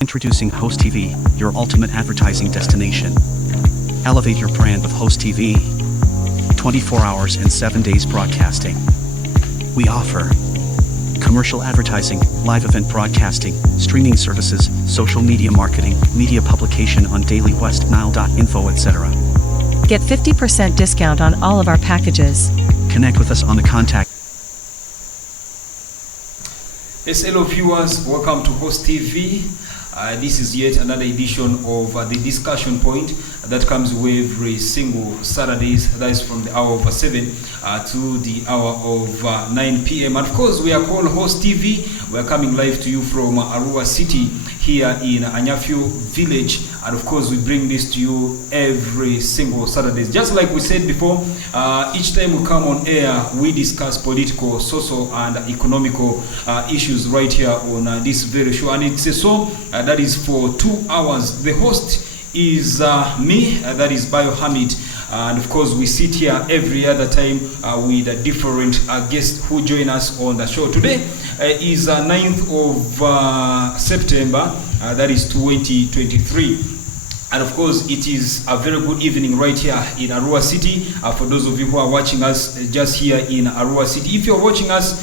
Introducing Host TV, your ultimate advertising destination. Elevate your brand with Host TV. 24 hours and 7 days broadcasting. We offer commercial advertising, live event broadcasting, streaming services, social media marketing, media publication on dailywestnile.info, etc. Get 50% discount on all of our packages. Connect with us on the contact. Yes, hello viewers, welcome to Host TV. This is yet another edition of the discussion point that comes with every single Saturdays. That is from the hour of 7 to the hour of 9 p.m. And of course, we are called Host TV. We are coming live to you from Arua City here in Anyafio Village. And of course, we bring this to you every single Saturdays. Just like we said before, each time we come on air, we discuss political, social, and economical issues right here on this very show. And it's a show that is for 2 hours. The host is me, that is Bayo Hamid. And of course, we sit here every other time with a different guest who join us on the show. Today is 9th of September, that is 2023. And of course, it is a very good evening right here in Arua City. For those of you who are watching us just here in Arua City. If you're watching us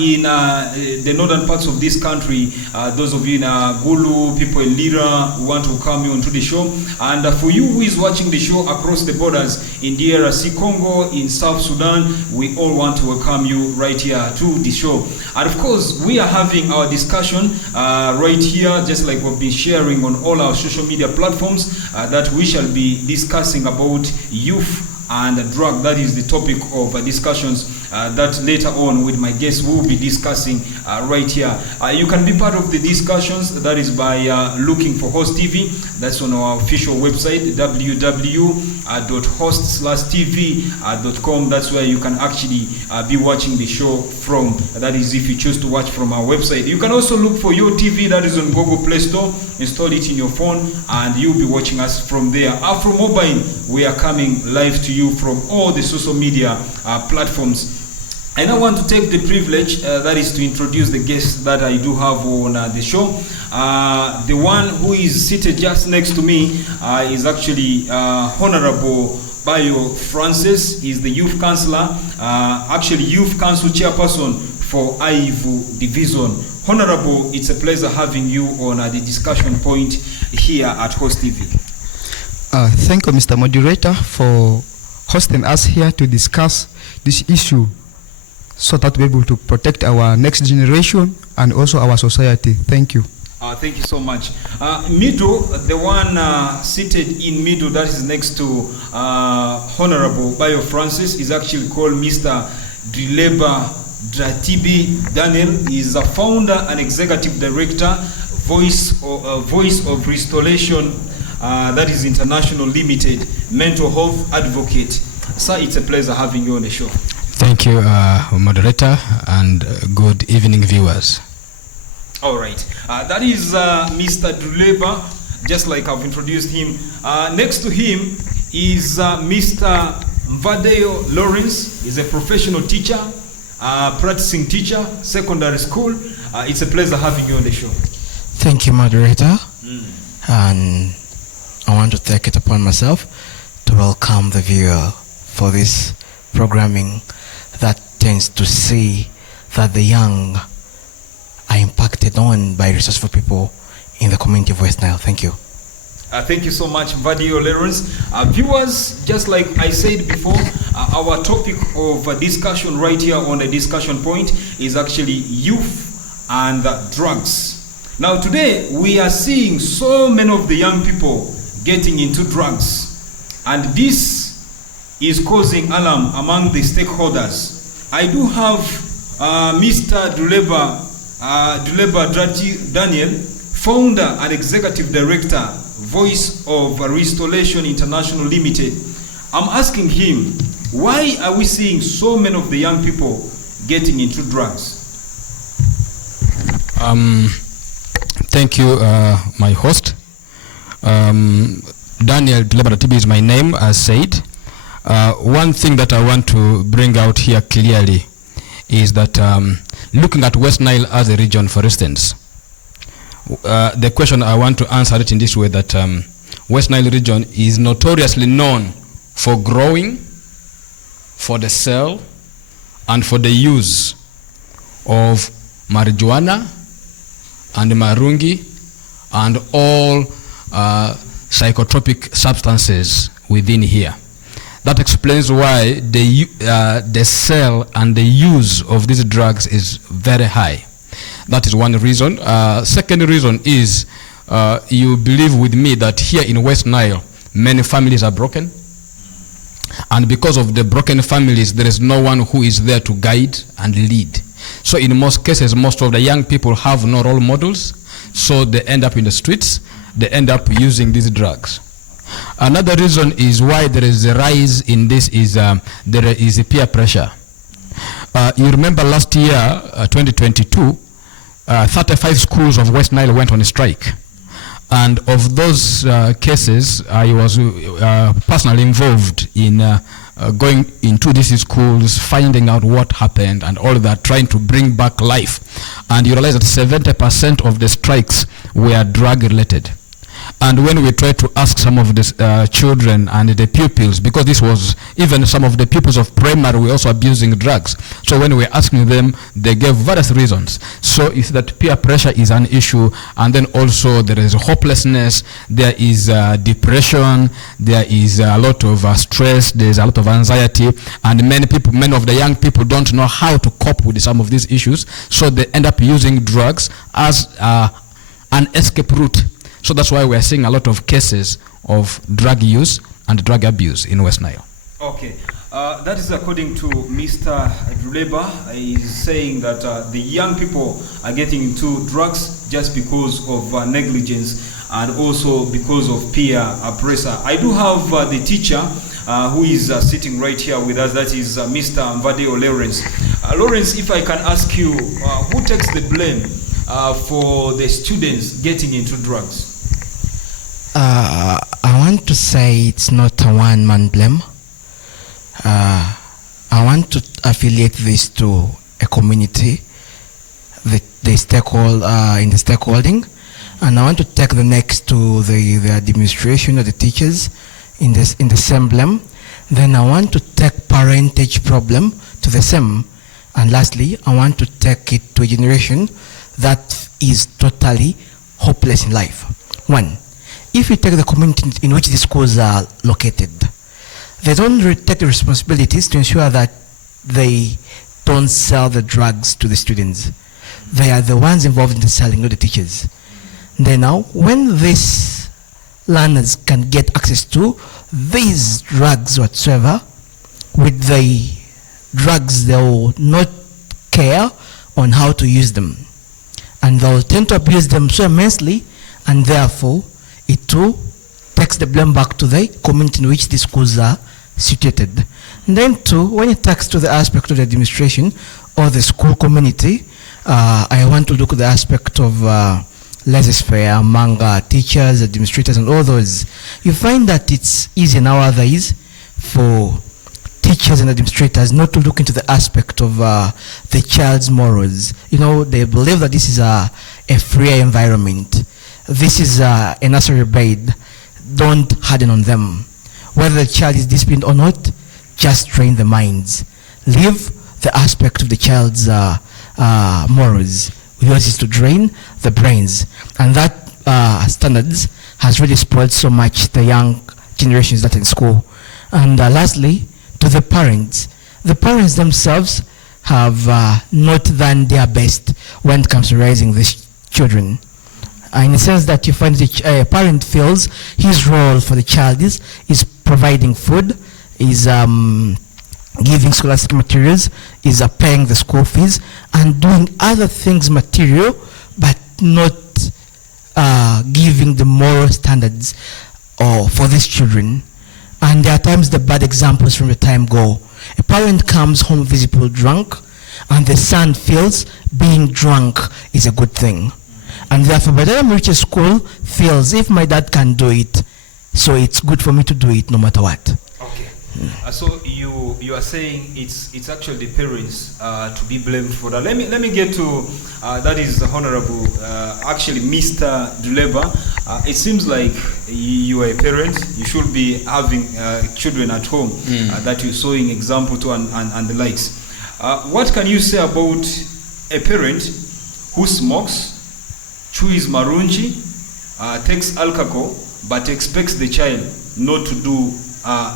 in the northern parts of this country, those of you in Gulu, people in Lira, we want to welcome you onto the show. And for you who is watching the show across the borders in DRC Congo, in South Sudan, we all want to welcome you right here to the show. And of course, we are having our discussion right here, just like we've been sharing on all our social media platforms. That we shall be discussing about youth and drug. That is the topic of discussions that later on with my guests we will be discussing right here. You can be part of the discussions. That is by looking for Host TV. That's on our official website, www.host/tv.com. That's where you can actually be watching the show from. That is if you choose to watch from our website. You can also look for Your TV. That is on Google Play Store. Install it in your phone and you'll be watching us from there. Afro Mobile, we are coming live to you from all the social media platforms. And I want to take the privilege, that is to introduce the guest that I do have on the show. The one who is seated just next to me is actually Honorable Bayo Francis. He's the youth councillor, actually youth council chairperson for Aivu Division. Honorable, it's a pleasure having you on the discussion point here at Host TV. Thank you, Mr. Moderator, for hosting us here to discuss this issue so that we're able to protect our next generation and also our society. Thank you. Thank you so much. Middle, the one seated in middle that is next to Honorable Bayo Francis is actually called Mr. Drileba Dratibi Daniel. He is a founder and executive director, Voice of Restoration, that is International Limited, mental health advocate. Sir, it's a pleasure having you on the show. Thank you, moderator, and good evening, viewers. All right. That is Mr. Duleba, just like I've introduced him. Next to him is Mr. Mvadeo Lawrence. He's a professional teacher, practicing teacher, secondary school. It's a pleasure having you on the show. Thank you, moderator. And I want to take it upon myself to welcome the viewer for this programming that tends to see that the young are impacted on by resourceful people in the community of West Nile. Thank you. Thank you so much, Vadio Lawrence. Viewers, just like I said before, our topic of discussion right here on the discussion point is actually youth and drugs. Now today, we are seeing so many of the young people getting into drugs. And this is causing alarm among the stakeholders. I do have Mr. Duleba Drati Daniel, founder and executive director, Voice of Restoration International Limited. I'm asking him, why are we seeing so many of the young people getting into drugs? Thank you, my host. Daniel Duleba Dratibi is my name, as said. One thing that I want to bring out here clearly is that looking at West Nile as a region, for instance, the question I want to answer it in this way, that West Nile region is notoriously known for growing, for the sale, and for the use of marijuana and marungi and all psychotropic substances within here. That explains why the sale and the use of these drugs is very high. That is one reason. Second reason is you believe with me that here in West Nile, many families are broken. And because of the broken families, there is no one who is there to guide and lead. So in most cases, most of the young people have no role models, so they end up in the streets, they end up using these drugs. Another reason is why there is a rise in this is there is a peer pressure. You remember last year, 2022, 35 schools of West Nile went on a strike. And of those cases, I was personally involved in going into these schools, finding out what happened and all that, trying to bring back life. And you realize that 70% of the strikes were drug related. And when we tried to ask some of the children and the pupils, because this was, even some of the pupils of primary were also abusing drugs. So when we were asking them, they gave various reasons. So it's that peer pressure is an issue, and then also there is hopelessness, there is depression, there is a lot of stress, there is a lot of anxiety, and many of the young people don't know how to cope with some of these issues, so they end up using drugs as an escape route. So that's why we're seeing a lot of cases of drug use and drug abuse in West Nile. Okay, that is according to Mr. Druleba. He's saying that the young people are getting into drugs just because of negligence and also because of peer pressure. I do have the teacher who is sitting right here with us. That is Mr. Mvadeo Lawrence. Lawrence, if I can ask you, who takes the blame for the students getting into drugs? I want to say it's not a one-man blame. I want to affiliate this to a community, the stakeholding, and I want to take the next to the administration or the teachers in the same blame. Then I want to take parentage problem to the same, and lastly, I want to take it to a generation that is totally hopeless in life. One, if you take the community in which the schools are located, they don't take the responsibilities to ensure that they don't sell the drugs to the students. They are the ones involved in the selling, not the teachers. Then now, when these learners can get access to these drugs whatsoever, with the drugs they will not care on how to use them. And they will tend to abuse them so immensely, and therefore, it too takes the blame back to the community in which the schools are situated. And then too, when it takes to the aspect of the administration or the school community, I want to look at the aspect of laissez-faire among teachers, administrators, and all those. You find that it's easy nowadays for teachers and administrators not to look into the aspect of the child's morals. You know, they believe that this is a freer environment. This is a nursery bed. Don't harden on them. Whether the child is disciplined or not, just train the minds. Leave the aspect of the child's morals. Yours is to drain the brains. And that standards has really spoiled so much the young generations that are in school. And lastly, to the parents themselves have not done their best when it comes to raising these children. In the sense that you find a parent feels his role for the child is providing food, is giving scholastic materials, is paying the school fees, and doing other things material, but not giving the moral standards for these children. And there are times the bad examples from the time go. A parent comes home visible drunk, and the son feels being drunk is a good thing. And therefore, by the time reaches school, feels if my dad can do it, so it's good for me to do it no matter what. Okay. So you are saying it's actually the parents to be blamed for that. Let me get to that is Honorable actually Mr. Duleba. It seems like you are a parent. You should be having children at home that you're showing example to and the likes. What can you say about a parent who smokes, chews marunchi, takes alcohol, but expects the child not to do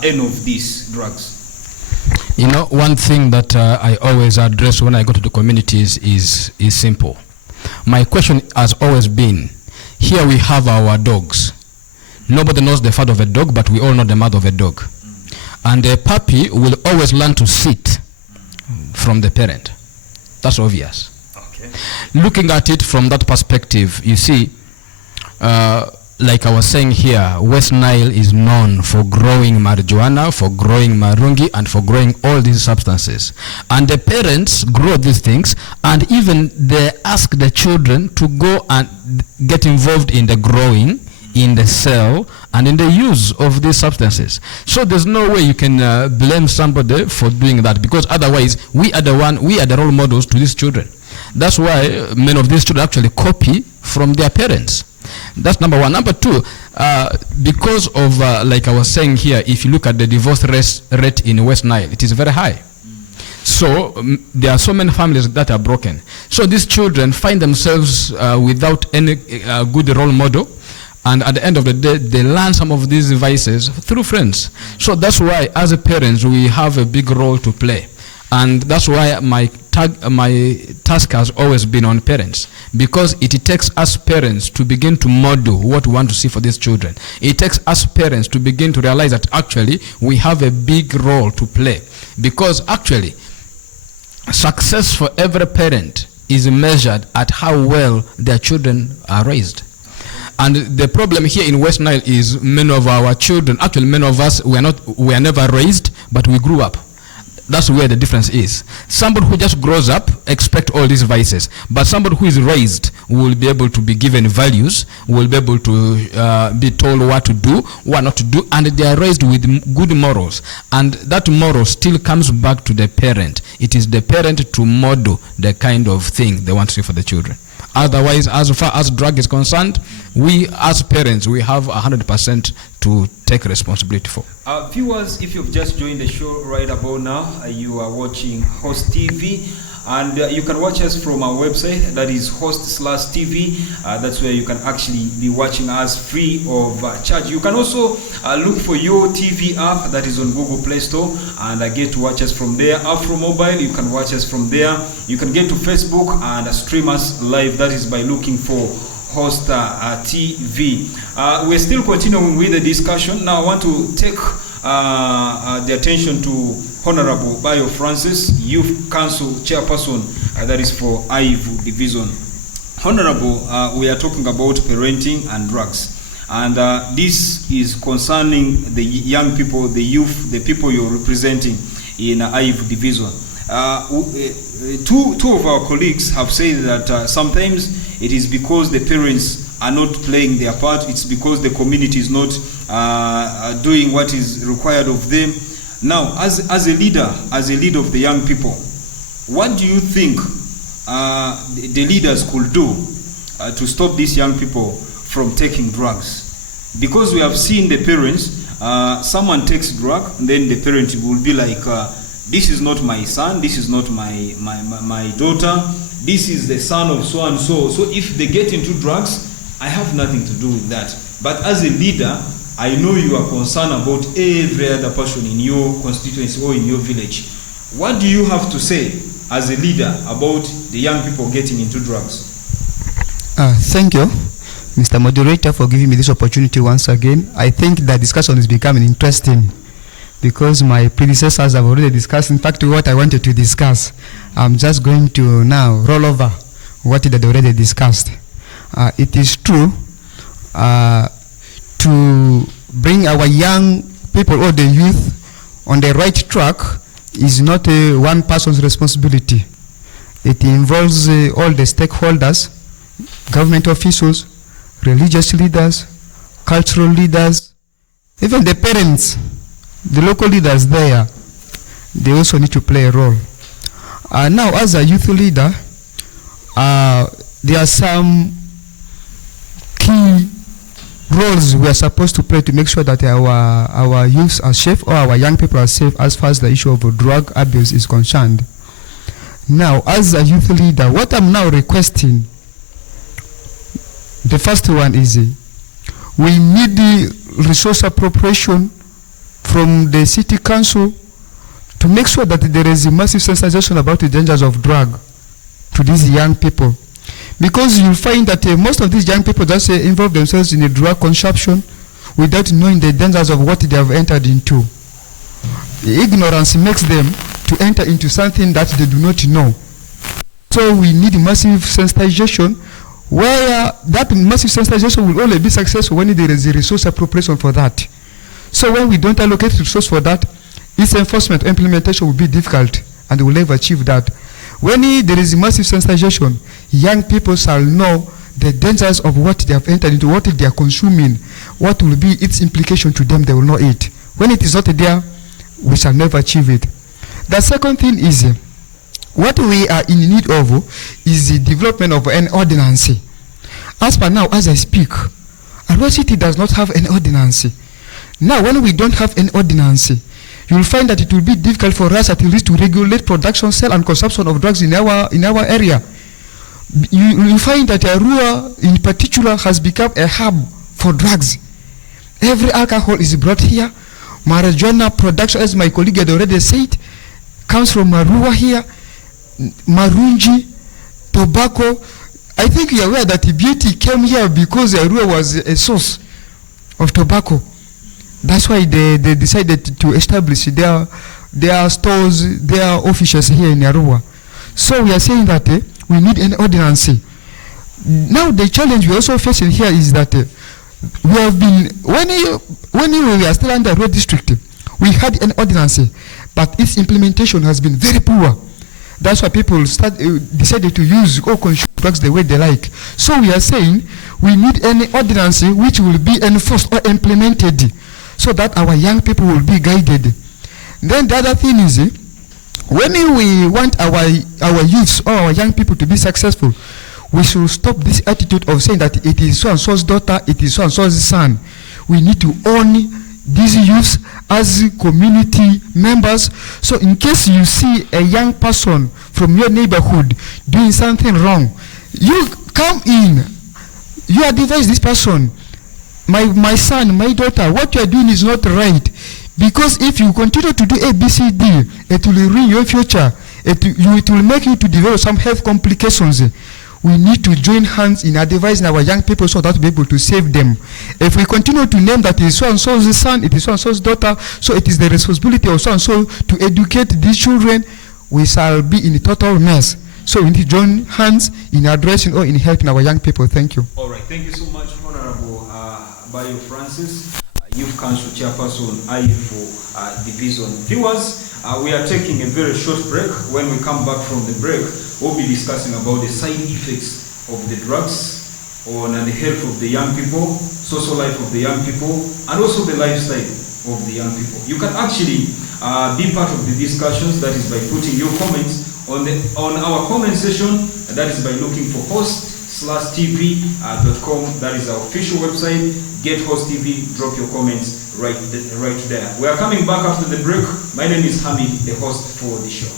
any of these drugs? You know, one thing that I always address when I go to the communities is simple. My question has always been, here we have our dogs. Nobody knows the father of a dog, but we all know the mother of a dog. And a puppy will always learn to sit from the parent. That's obvious. Okay. Looking at it from that perspective, you see, like I was saying here, West Nile is known for growing marijuana, for growing marungi, and for growing all these substances. And the parents grow these things, and even they ask the children to go and get involved in the growing, in the sale, and in the use of these substances. So there's no way you can blame somebody for doing that, because otherwise we are the role models to these children. That's why many of these children actually copy from their parents. That's number one. Number two, because of, like I was saying here, if you look at the divorce rate in West Nile, it is very high. So there are so many families that are broken. So these children find themselves without any good role model. And at the end of the day, they learn some of these vices through friends. So that's why, as a parents, we have a big role to play. And that's why my task has always been on parents, because it takes us parents to begin to model what we want to see for these children. It takes us parents to begin to realize that actually we have a big role to play, because actually success for every parent is measured at how well their children are raised. And the problem here in West Nile is many of our children, actually many of us, we are never raised, but we grew up. That's where the difference is. Somebody who just grows up expects all these vices, but somebody who is raised will be able to be given values, will be able to be told what to do, what not to do, and they are raised with good morals. And that moral still comes back to the parent. It is the parent to model the kind of thing they want to see for the children. Otherwise, as far as drug is concerned, we as parents, we have 100% to take responsibility for. Viewers, if you've just joined the show right about now, you are watching Host TV. And you can watch us from our website, that is host/TV. That's where you can actually be watching us free of charge. You can also look for your TV app that is on Google Play Store and get to watch us from there. Afro Mobile, you can watch us from there. You can get to Facebook and stream us live. That is by looking for Host TV. We're still continuing with the discussion. Now I want to take the attention to Honorable Bayo Francis, Youth Council Chairperson, that is for Aivu Division. Honorable, we are talking about parenting and drugs. And this is concerning the young people, the youth, the people you're representing in Aivu Division. Two of our colleagues have said that sometimes it is because the parents are not playing their part, it's because the community is not doing what is required of them. Now, as a leader of the young people, what do you think the leaders could do to stop these young people from taking drugs? Because we have seen the parents, someone takes drug, and then the parent will be like, this is not my son, this is not my daughter, this is the son of so and so. So if they get into drugs, I have nothing to do with that. But as a leader, I know you are concerned about every other person in your constituency or in your village. What do you have to say as a leader about the young people getting into drugs? Thank you, Mr. Moderator, for giving me this opportunity once again. I think the discussion is becoming interesting because my predecessors have already discussed, in fact, what I wanted to discuss. I'm just going to now roll over what they had already discussed. It is true, to bring our young people or the youth on the right track is not one person's responsibility. It involves all the stakeholders, government officials, religious leaders, cultural leaders, even the parents the local leaders there, they also need to play a role. Now, as a youth leader, there are some key roles we are supposed to play to make sure that our youths are safe, or our young people are safe as far as the issue of drug abuse is concerned. Now, as a youth leader, what I'm now requesting, the first one is we need the resource appropriation from the city council to make sure that there is a massive sensitization about the dangers of drug to these young people. Because you'll find that most of these young people just involve themselves in a drug consumption without knowing the dangers of what they have entered into. Ignorance makes them to enter into something that they do not know. So we need massive sensitization, where that massive sensitization will only be successful when there is a resource appropriation for that. So when we don't allocate resource for that, its enforcement or implementation will be difficult, and we will never achieve that. When there is massive sensitization, young people shall know the dangers of what they have entered into, what they are consuming, what will be its implication to them, they will know it. When it is not there, we shall never achieve it. The second thing is, what we are in need of is the development of an ordinance. As per now, as I speak, Arua City does not have an ordinance. Now, when we don't have an ordinance, you will find that it will be difficult for us at least to regulate production, sale, and consumption of drugs in our area. You will find that Arua, in particular, has become a hub for drugs. Every alcohol is brought here. Marijuana production, as my colleague had already said, comes from Arua here. Marunji, tobacco. I think you are aware that Beauty came here because Arua was a source of tobacco. That's why they decided to establish their stores, their offices here in Arua. So we are saying that we need an ordinance. Now the challenge we also facing here is that we have been, when we are still under Arua district, we had an ordinance, but its implementation has been very poor. That's why people decided to use or consume drugs the way they like. So we are saying we need an ordinance which will be enforced or implemented, so that our young people will be guided. Then the other thing is, when we want our youths or our young people to be successful, we should stop this attitude of saying that it is so-and-so's daughter, it is so-and-so's son. We need to own these youths as community members. So in case you see a young person from your neighborhood doing something wrong, you come in, you advise this person, my son, my daughter, what you are doing is not right. Because if you continue to do A, B, C, D, it will ruin your future. It will make you to develop some health complications. We need to join hands in advising our young people so that we'll be able to save them. If we continue to name that it is so-and-so's son, it is so-and-so's daughter, so it is the responsibility of so-and-so to educate these children, we shall be in a total mess. So we need to join hands in addressing or in helping our young people. Thank you. All right, thank you so much, Honorable Bayo Francis, Youth Council Chairperson, IFO Division. Viewers, we are taking a very short break. When we come back from the break, we'll be discussing about the side effects of the drugs on the health of the young people, social life of the young people, and also the lifestyle of the young people. You can actually be part of the discussions, that is by putting your comments on our comment section, that is by looking for host/tv.com. That is our official website. Get Host TV, drop your comments right there. We are coming back after the break. My name is Hamid, the host for the show.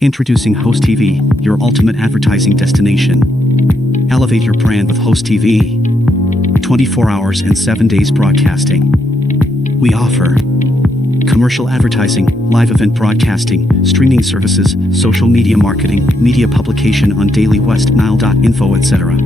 Introducing Host TV, your ultimate advertising destination. Elevate your brand with Host TV. 24 hours and 7 days broadcasting. We offer commercial advertising, live event broadcasting, streaming services, social media marketing, media publication on dailywestnile.info, etc.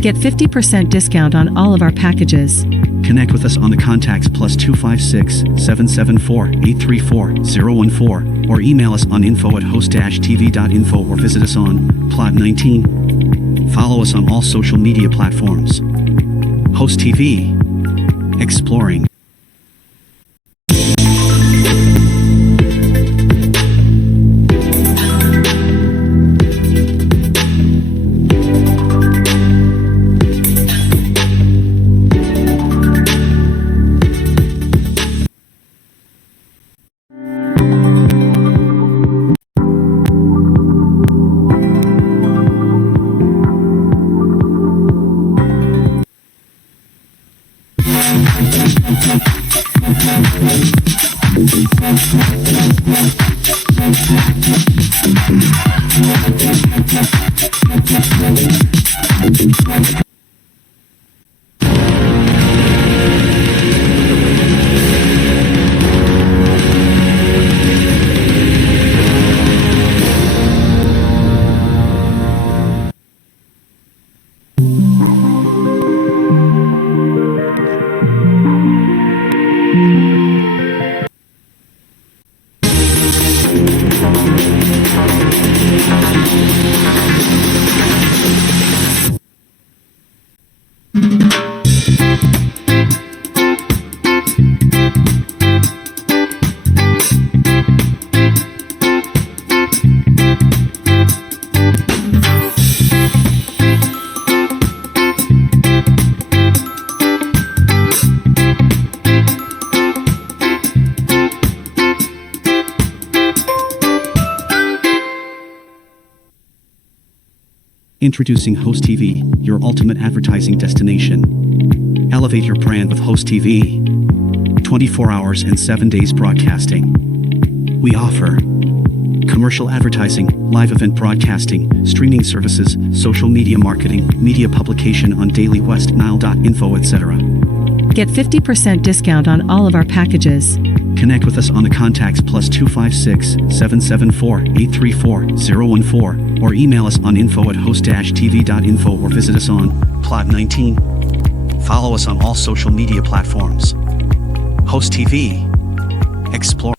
Get 50% discount on all of our packages. Connect with us on the contacts +256 774 834 014 or email us on info@host-tv.info or visit us on Plot 19. Follow us on all social media platforms. Host TV. Exploring. Introducing Host TV, your ultimate advertising destination. Elevate your brand with Host TV. 24 hours and 7 days broadcasting. We offer commercial advertising, live event broadcasting, streaming services, social media marketing, media publication on dailywestnile.info, etc. Get 50% discount on all of our packages. Connect with us on the contacts +256 774 834 014 or email us on info@host-tv.info or visit us on Plot 19. Follow us on all social media platforms. Host TV. Explore.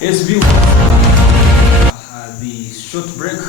Yes, view the short break.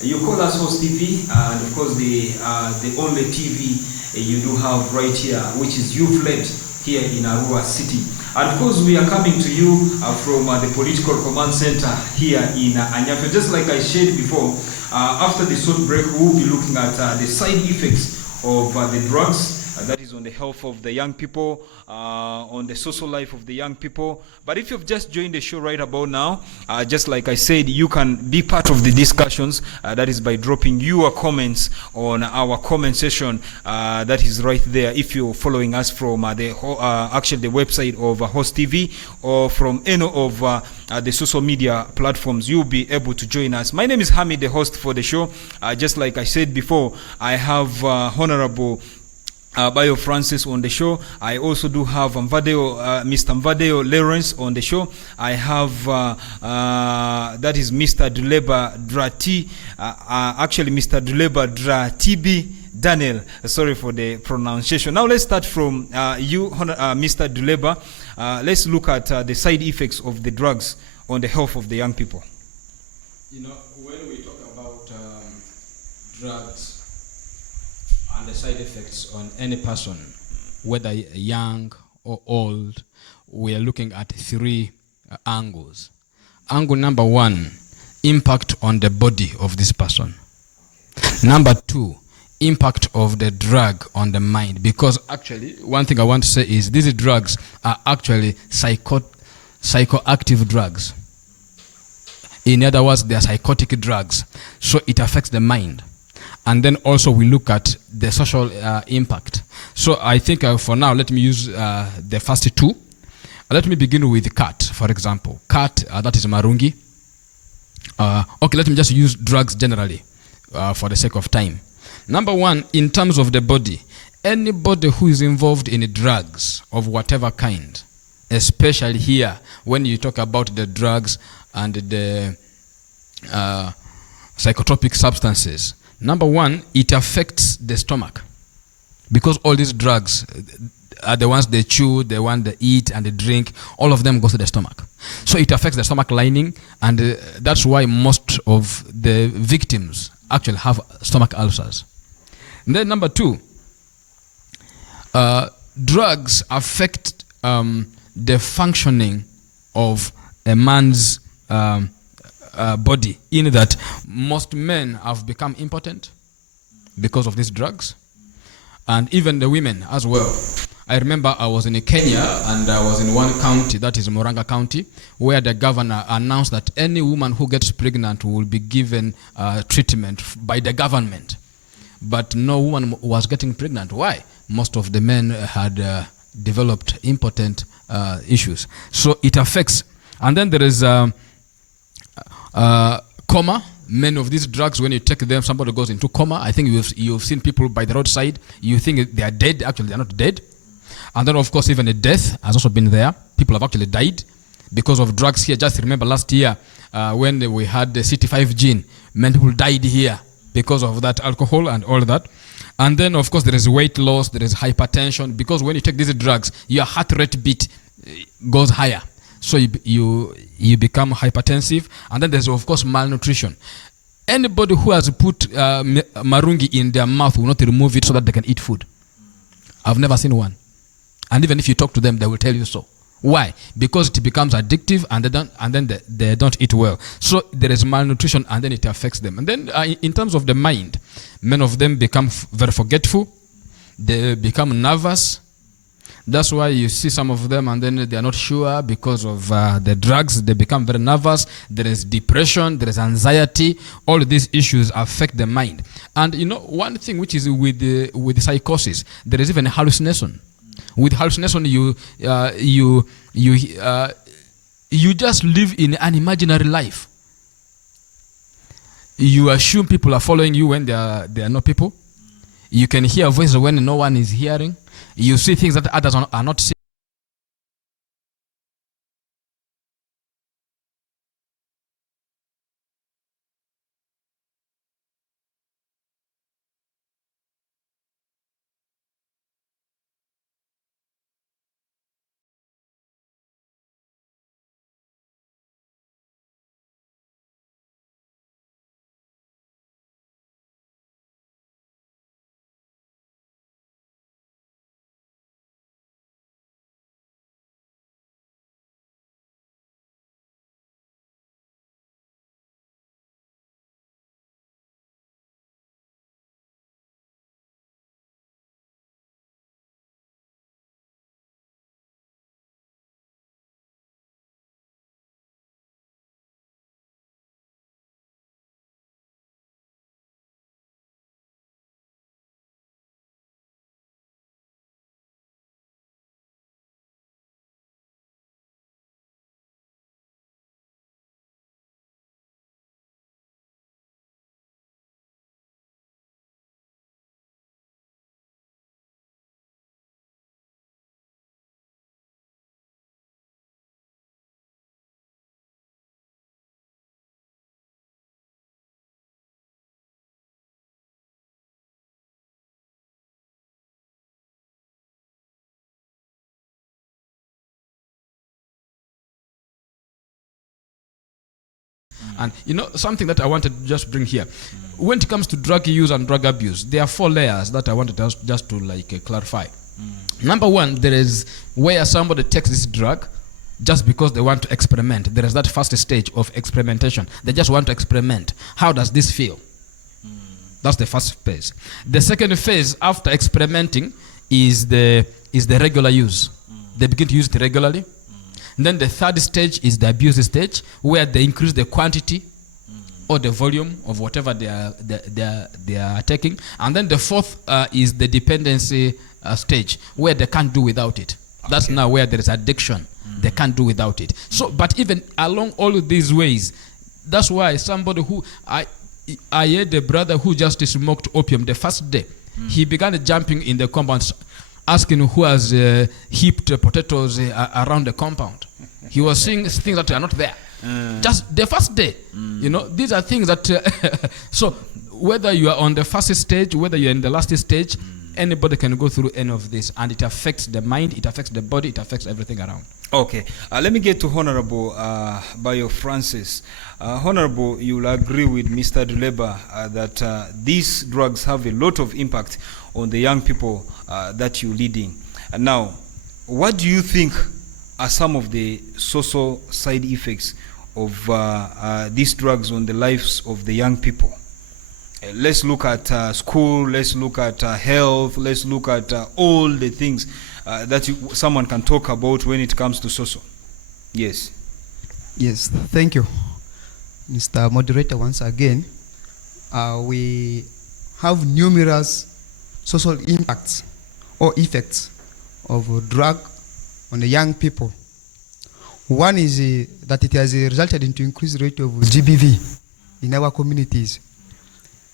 You call us Host TV, and of course the only TV you do have right here, which is Youth Led here in Arua City. And of course we are coming to you from the Political Command Center here in Anyafyo. Just like I shared before, after the short break we will be looking at the side effects of the drugs. That is on the health of the young people, on the social life of the young people. But if you've just joined the show right about now, just like I said, you can be part of the discussions. That is by dropping your comments on our comment section. That is right there. If you're following us from actually the website of Host TV or from any of the social media platforms, you'll be able to join us. My name is Hamid, the host for the show. Just like I said before, I have Honorable Bayo Francis on the show. I also do have Mr. Mvadeo Lawrence on the show. I have that is Mr. Duleba Drati, actually Mr. Duleba Dratibi Daniel. Sorry for the pronunciation. Now let's start from you, Mr. Duleba. Let's look at the side effects of the drugs on the health of the young people. You know, when we talk about drugs and the side effects on any person, whether young or old, we are looking at three angles. Angle number one, impact on the body of this person. Number 2, impact of the drug on the mind. Because actually, one thing I want to say is these drugs are actually psychoactive drugs. In other words, they are psychotic drugs. So it affects the mind. And then also we look at the social impact. So I think for now, let me use the first 2. Let me begin with cat, for example. Cat, that is marungi. Okay, let me just use drugs generally for the sake of time. Number 1, in terms of the body, anybody who is involved in drugs of whatever kind, especially here when you talk about the drugs and the psychotropic substances, number 1, it affects the stomach, because all these drugs are the ones they chew, the ones they eat and they drink, all of them go to the stomach. So it affects the stomach lining, and that's why most of the victims actually have stomach ulcers. And then number 2, drugs affect the functioning of a man's body, in that most men have become impotent because of these drugs, and even the women as well. I remember I was in Kenya, and I was in one county, that is Murang'a County, where the governor announced that any woman who gets pregnant will be given treatment by the government. But no woman was getting pregnant. Why? Most of the men had developed impotent issues. So it affects. And then there is coma. Many of these drugs, when you take them, somebody goes into coma. I think you've seen people by the roadside. You think they are dead. Actually, they are not dead. And then, of course, even a death has also been there. People have actually died because of drugs here. Just remember last year when we had the CT5 gene, many people died here because of that alcohol and all that. And then, of course, there is weight loss, there is hypertension, because when you take these drugs, your heart rate beat goes higher. So you become hypertensive. And then there's, of course, malnutrition. Anybody who has put marungi in their mouth will not remove it so that they can eat food. I've never seen one. And even if you talk to them, they will tell you so. Why? Because it becomes addictive, and they don't eat well. So there is malnutrition, and then it affects them. And then in terms of the mind, many of them become very forgetful. They become nervous. That's why you see some of them, and then they are not sure because of the drugs. They become very nervous. There is depression. There is anxiety. All these issues affect the mind. And you know, one thing which is with psychosis, there is even a hallucination. With hallucination, you just live in an imaginary life. You assume people are following you when they are not people. You can hear voices when no one is hearing. You see things that others are not seeing. And you know, something that I wanted to just bring here. When it comes to drug use and drug abuse, there are 4 layers that I wanted just to clarify. Number 1, there is where somebody takes this drug, just because they want to experiment. There is that first stage of experimentation. They just want to experiment. How does this feel? That's the first phase. The second phase after experimenting is the regular use. They begin to use it regularly. And then the third stage is the abuse stage, where they increase the quantity or the volume of whatever they are taking. And then the fourth is the dependency stage, where they can't do without it. That's now where there is addiction. They can't do without it. So, but even along all of these ways, that's why somebody who I had a brother who just smoked opium the first day. He began jumping in the compound, asking who has heaped potatoes around the compound. He was seeing things that are not there. Just the first day. You know, these are things that so whether you are on the first stage, whether you're in the last stage, anybody can go through any of this, and it affects the mind, it affects the body, it affects everything around. Okay, let me get to Honorable Bayo Francis. Honorable, you will agree with Mr. Duleba that these drugs have a lot of impact on the young people that you're leading. Now, what do you think are some of the social side effects of these drugs on the lives of the young people? Let's look at school, let's look at health, let's look at all the things that someone can talk about when it comes to social. Yes. Yes, thank you, Mr. Moderator. Once again, we have numerous social impacts or effects of a drug on the young people. One is that it has resulted into increased rate of GBV in our communities.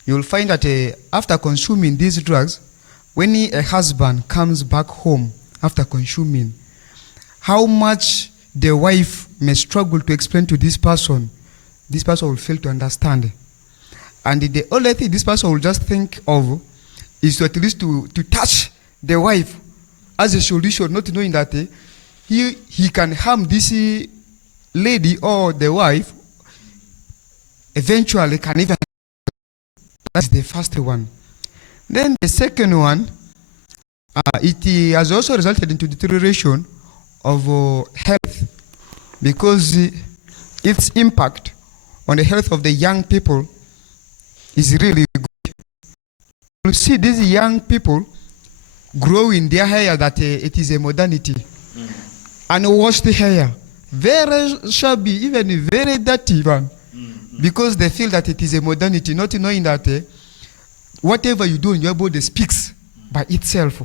You will find that after consuming these drugs, when a husband comes back home after consuming, how much the wife may struggle to explain to this person will fail to understand. And the only thing this person will just think of is to at least to touch the wife as a solution, not knowing that he can harm this lady or the wife, eventually can even. That's the first one. Then the second one, it has also resulted into deterioration of health, because its impact on the health of the young people is really good. You see these young people grow in their hair that it is a modernity. And wash the hair, very shabby, even very dirty one. Because they feel that it is a modernity, not knowing that whatever you do in your body speaks by itself.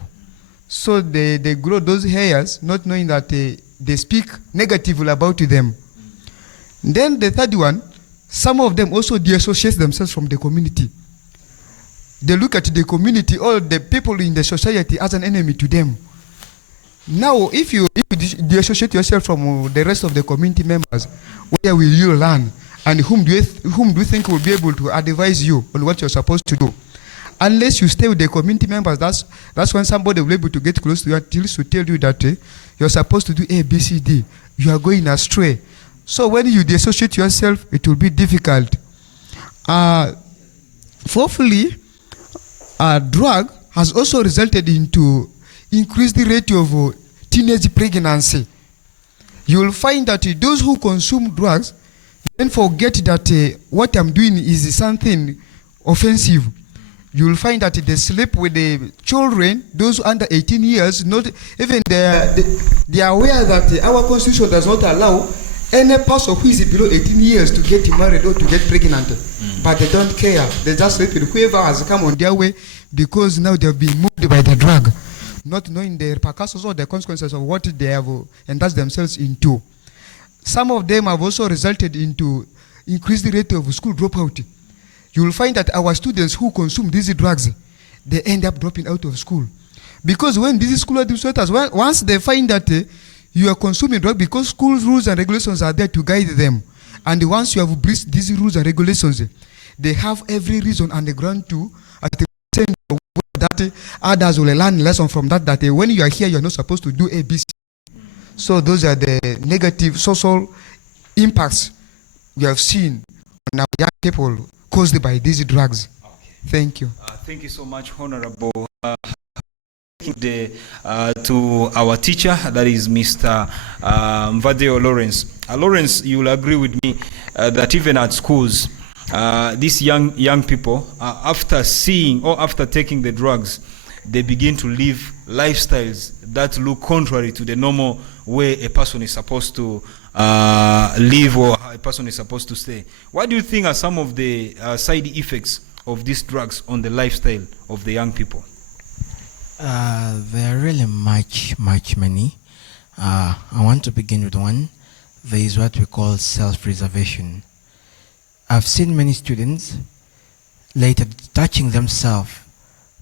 So they grow those hairs, not knowing that they speak negatively about them. Then the third one, some of them also dissociate themselves from the community. They look at the community or the people in the society as an enemy to them. Now, if you dissociate yourself from the rest of the community members, where will you learn? And whom do you think will be able to advise you on what you're supposed to do? Unless you stay with the community members, that's when somebody will be able to get close to you until to tell you that you're supposed to do A, B, C, D. You are going astray. So when you dissociate yourself, it will be difficult. Fourthly, drug has also resulted into increased rate of teenage pregnancy. You will find that those who consume drugs then forget that what I'm doing is something offensive. You will find that they sleep with the children, those under 18 years, not even they are aware that our constitution does not allow any person who is below 18 years to get married or to get pregnant. But they don't care. They just sleep with whoever has come on their way, because now they have been moved by the drug, not knowing the repercussions or the consequences of what they have indulged themselves into. Some of them have also resulted into increased rate of school dropout. You will find that our students who consume these drugs, they end up dropping out of school. Because when these school administrators, once they find that you are consuming drugs, because school rules and regulations are there to guide them, and once you have breached these rules and regulations, they have every reason on the ground to that others will learn a lesson from that, that when you are here, you are not supposed to do ABC. So those are the negative social impacts we have seen on our young people caused by these drugs. Okay. Thank you. Thank you so much, Honorable to our teacher, that is Mr. Mvadeo Lawrence. Lawrence, you will agree with me that even at schools, these young people, after seeing or after taking the drugs, they begin to live lifestyles that look contrary to the normal way a person is supposed to live or a person is supposed to stay. What do you think are some of the side effects of these drugs on the lifestyle of the young people? There are really much many. I want to begin with one. There is what we call self-preservation. I've seen many students later detaching themselves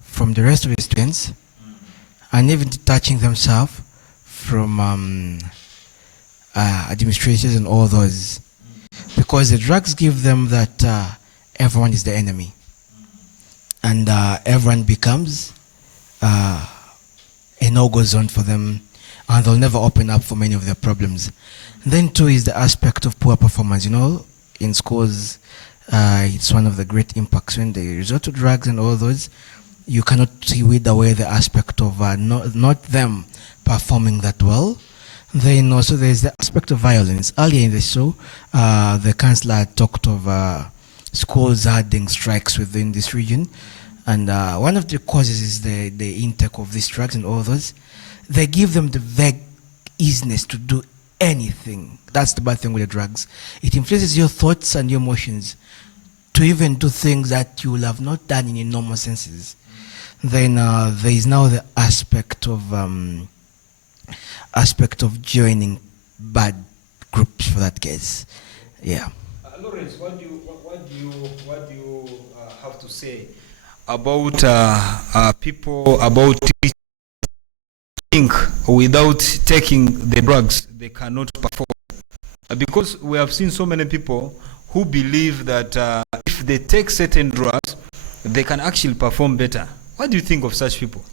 from the rest of the students, and even detaching themselves from administrators and all those, because the drugs give them that everyone is the enemy, and everyone becomes a no-go zone for them, and they'll never open up for many of their problems. Then too is the aspect of poor performance. You know, in schools, it's one of the great impacts when they resort to drugs and all those. You cannot see with away the aspect of not them performing that well. Then also there's the aspect of violence. Earlier in the show, the councillor talked of schools having strikes within this region. And one of the causes is the intake of these drugs and all those. They give them the vague easiness to do anything. That's the bad thing with the drugs. It influences your thoughts and your emotions to even do things that you will have not done in your normal senses. Then there is now the aspect of joining bad groups for that case. Yeah. Lawrence, what do you have to say about people about think without taking the drugs they cannot perform? Because we have seen so many people who believe that if they take certain drugs, they can actually perform better. What do you think of such people?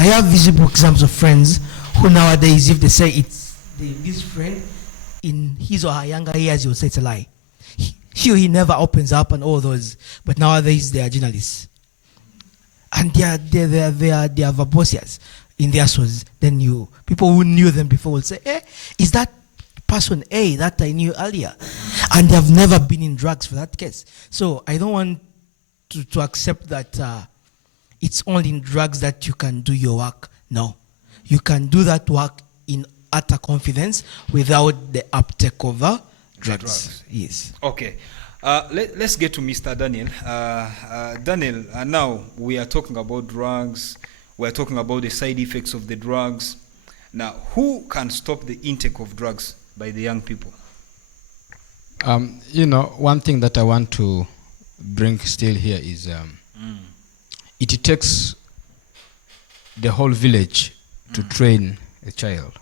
I have visible examples of friends who nowadays, if they say it's this friend, in his or her younger years, he will say it's a lie. He never opens up and all those, but nowadays they are journalists. And they are verbosias in their souls. Then people who knew them before will say, is that person A that I knew earlier? And they have never been in drugs for that case. So I don't want to accept that it's only in drugs that you can do your work. No. You can do that work in utter confidence without the uptake of drugs. Yes. Okay. Let's get to Mr. Daniel. Daniel, now we are talking about drugs. We are talking about the side effects of the drugs. Now, who can stop the intake of drugs by the young people? One thing that I want to bring still here is it takes the whole village to train a child.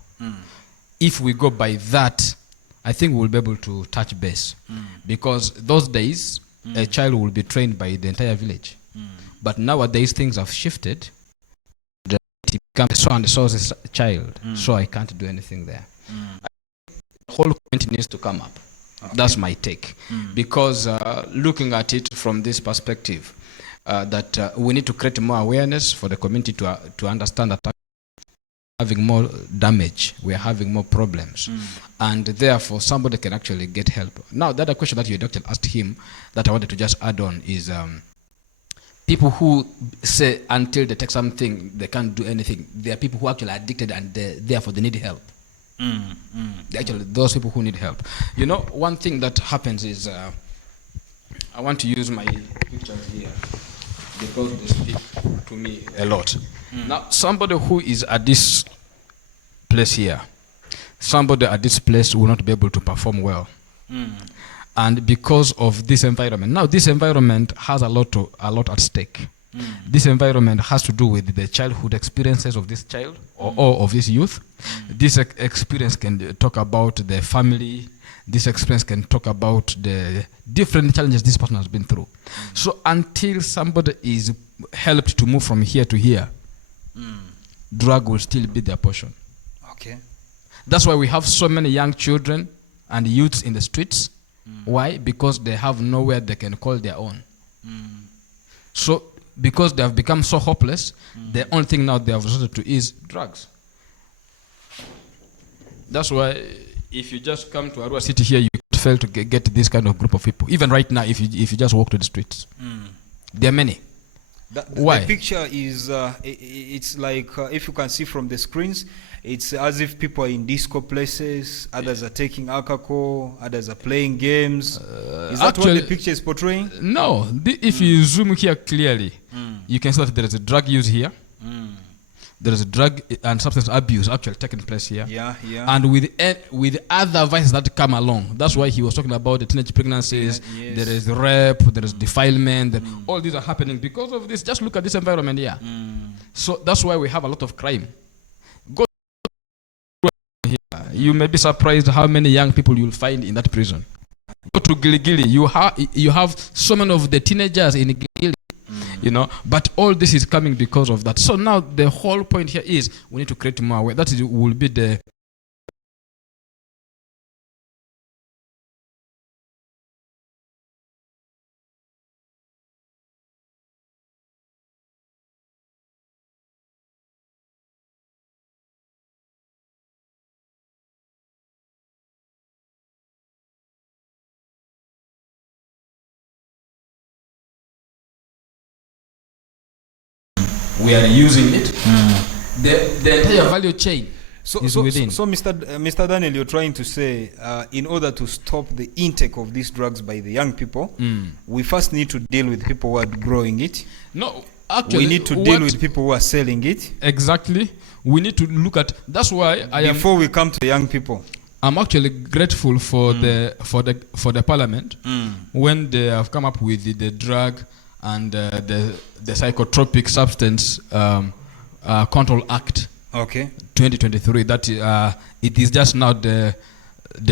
If we go by that, I think we'll be able to touch base. Because those days, a child will be trained by the entire village. But nowadays, things have shifted. It becomes so and so is a child, so I can't do anything there. The whole community needs to come up. Okay. That's my take. Because looking at it from this perspective, that we need to create more awareness for the community to understand that having more damage, we are having more problems, and therefore somebody can actually get help. Now, the other question that your doctor asked him that I wanted to just add on is people who say until they take something they can't do anything. There are people who are actually addicted and therefore they need help. Actually, those people who need help. One thing that happens is I want to use my pictures here. because they speak to me a lot. Now, somebody who is at this place here, somebody at this place will not be able to perform well. And because of this environment, now this environment has a lot at stake. This environment has to do with the childhood experiences of this child or of this youth. This experience can talk about the family. This experience can talk about the different challenges this person has been through. So until somebody is helped to move from here to here, drug will still be their portion. Okay. That's why we have so many young children and youths in the streets. Why? Because they have nowhere they can call their own. So because they have become so hopeless, the only thing now they have resorted to is drugs. That's why if you just come to Arua City here, you fail to get this kind of group of people. Even right now, if you just walk to the streets, there are many. Why? The picture is, it's like, if you can see from the screens, it's as if people are in disco places, others are taking alcohol, others are playing games. Is that what the picture is portraying? No. If you zoom here clearly, you can see that there is a drug use here. There is a drug and substance abuse actually taking place here. Yeah. And with other vices that come along. That's why he was talking about the teenage pregnancies. Yes. There is rape, there is defilement. All these are happening because of this. Just look at this environment here. So that's why we have a lot of crime. Go here. You may be surprised how many young people you'll find in that prison. Go to Giligili. You have so many of the teenagers in Giligili. You know, but all this is coming because of that. So now the whole point here is we need to create more awareness. That will be the we are using it. The entire value chain is within. So Mr. Daniel, you're trying to say, in order to stop the intake of these drugs by the young people, we first need to deal with people who are growing it. No, actually, we need to deal with people who are selling it. Exactly. We need to look at. That's why before we come to the young people. I'm actually grateful for the parliament when they have come up with the drug and the psychotropic substance control act. Okay. 2023. That it is just now the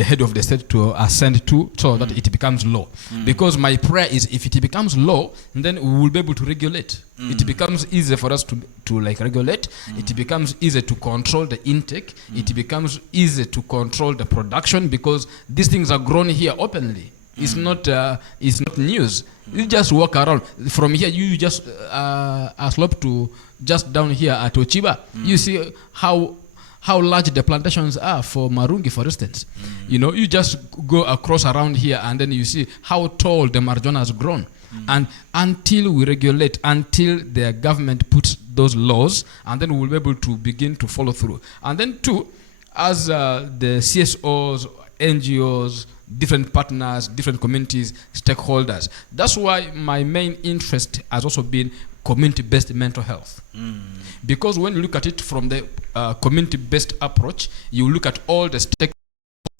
head of the state to ascend to, so that it becomes law. Because my prayer is, if it becomes law, then we will be able to regulate. It becomes easier for us to like regulate. It becomes easier to control the intake. It becomes easier to control the production, because these things are grown here openly. It's not news. You just walk around from here. You just slope to just down here at Ochiba. You see how large the plantations are for marungi, for instance. You know, you just go across around here and then you see how tall the marijuana has grown. And until we regulate, until the government puts those laws, and then we'll be able to begin to follow through. And then too, as the CSOs, NGOs, different partners, different communities, stakeholders. That's why my main interest has also been community-based mental health. Because when you look at it from the community-based approach, you look at all the stakeholders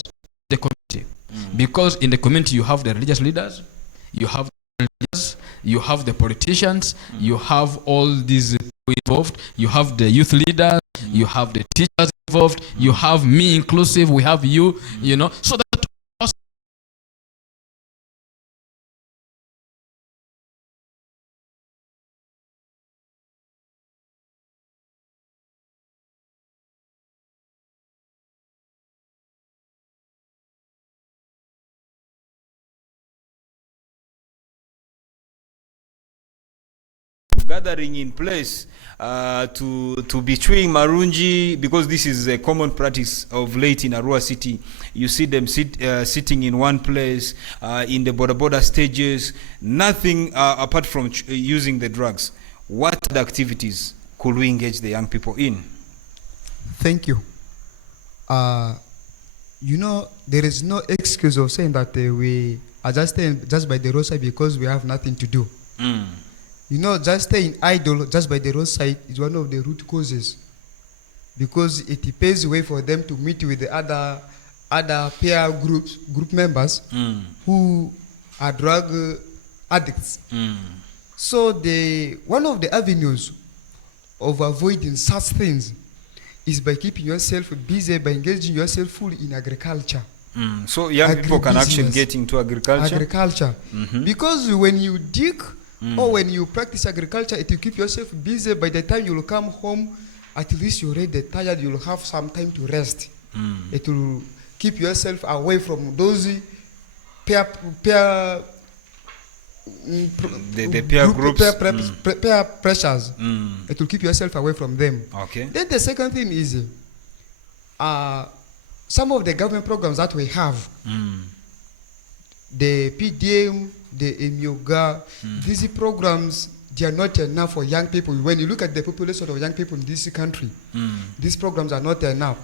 of the community. Because in the community you have the religious leaders, you have the leaders, you have the politicians, you have all these people involved, you have the youth leaders, you have the teachers involved, you have me inclusive, we have you, you know, so that gathering in place to be chewing marunji, because this is a common practice of late in Arua City. You see them sitting in one place in the border stages, nothing apart from using the drugs. What other activities could we engage the young people in? Thank you. You know, there is no excuse of saying that we are just staying just by the roadside because we have nothing to do. You know, just staying idle just by the roadside is one of the root causes, because it paves way for them to meet with the other peer group members who are drug addicts. So one of the avenues of avoiding such things is by keeping yourself busy, by engaging yourself fully in agriculture. So young people can actually Agribusiness. get into agriculture. Agriculture. Because when you dig or when you practice agriculture, it will keep yourself busy. By the time you will come home, at least you're already tired, you'll have some time to rest. It will keep yourself away from those peer pressures. It will keep yourself away from them. Okay. Then the second thing is some of the government programs that we have, the PDM, the MYOGA, these programs, they are not enough for young people. When you look at the population of young people in this country, these programs are not enough.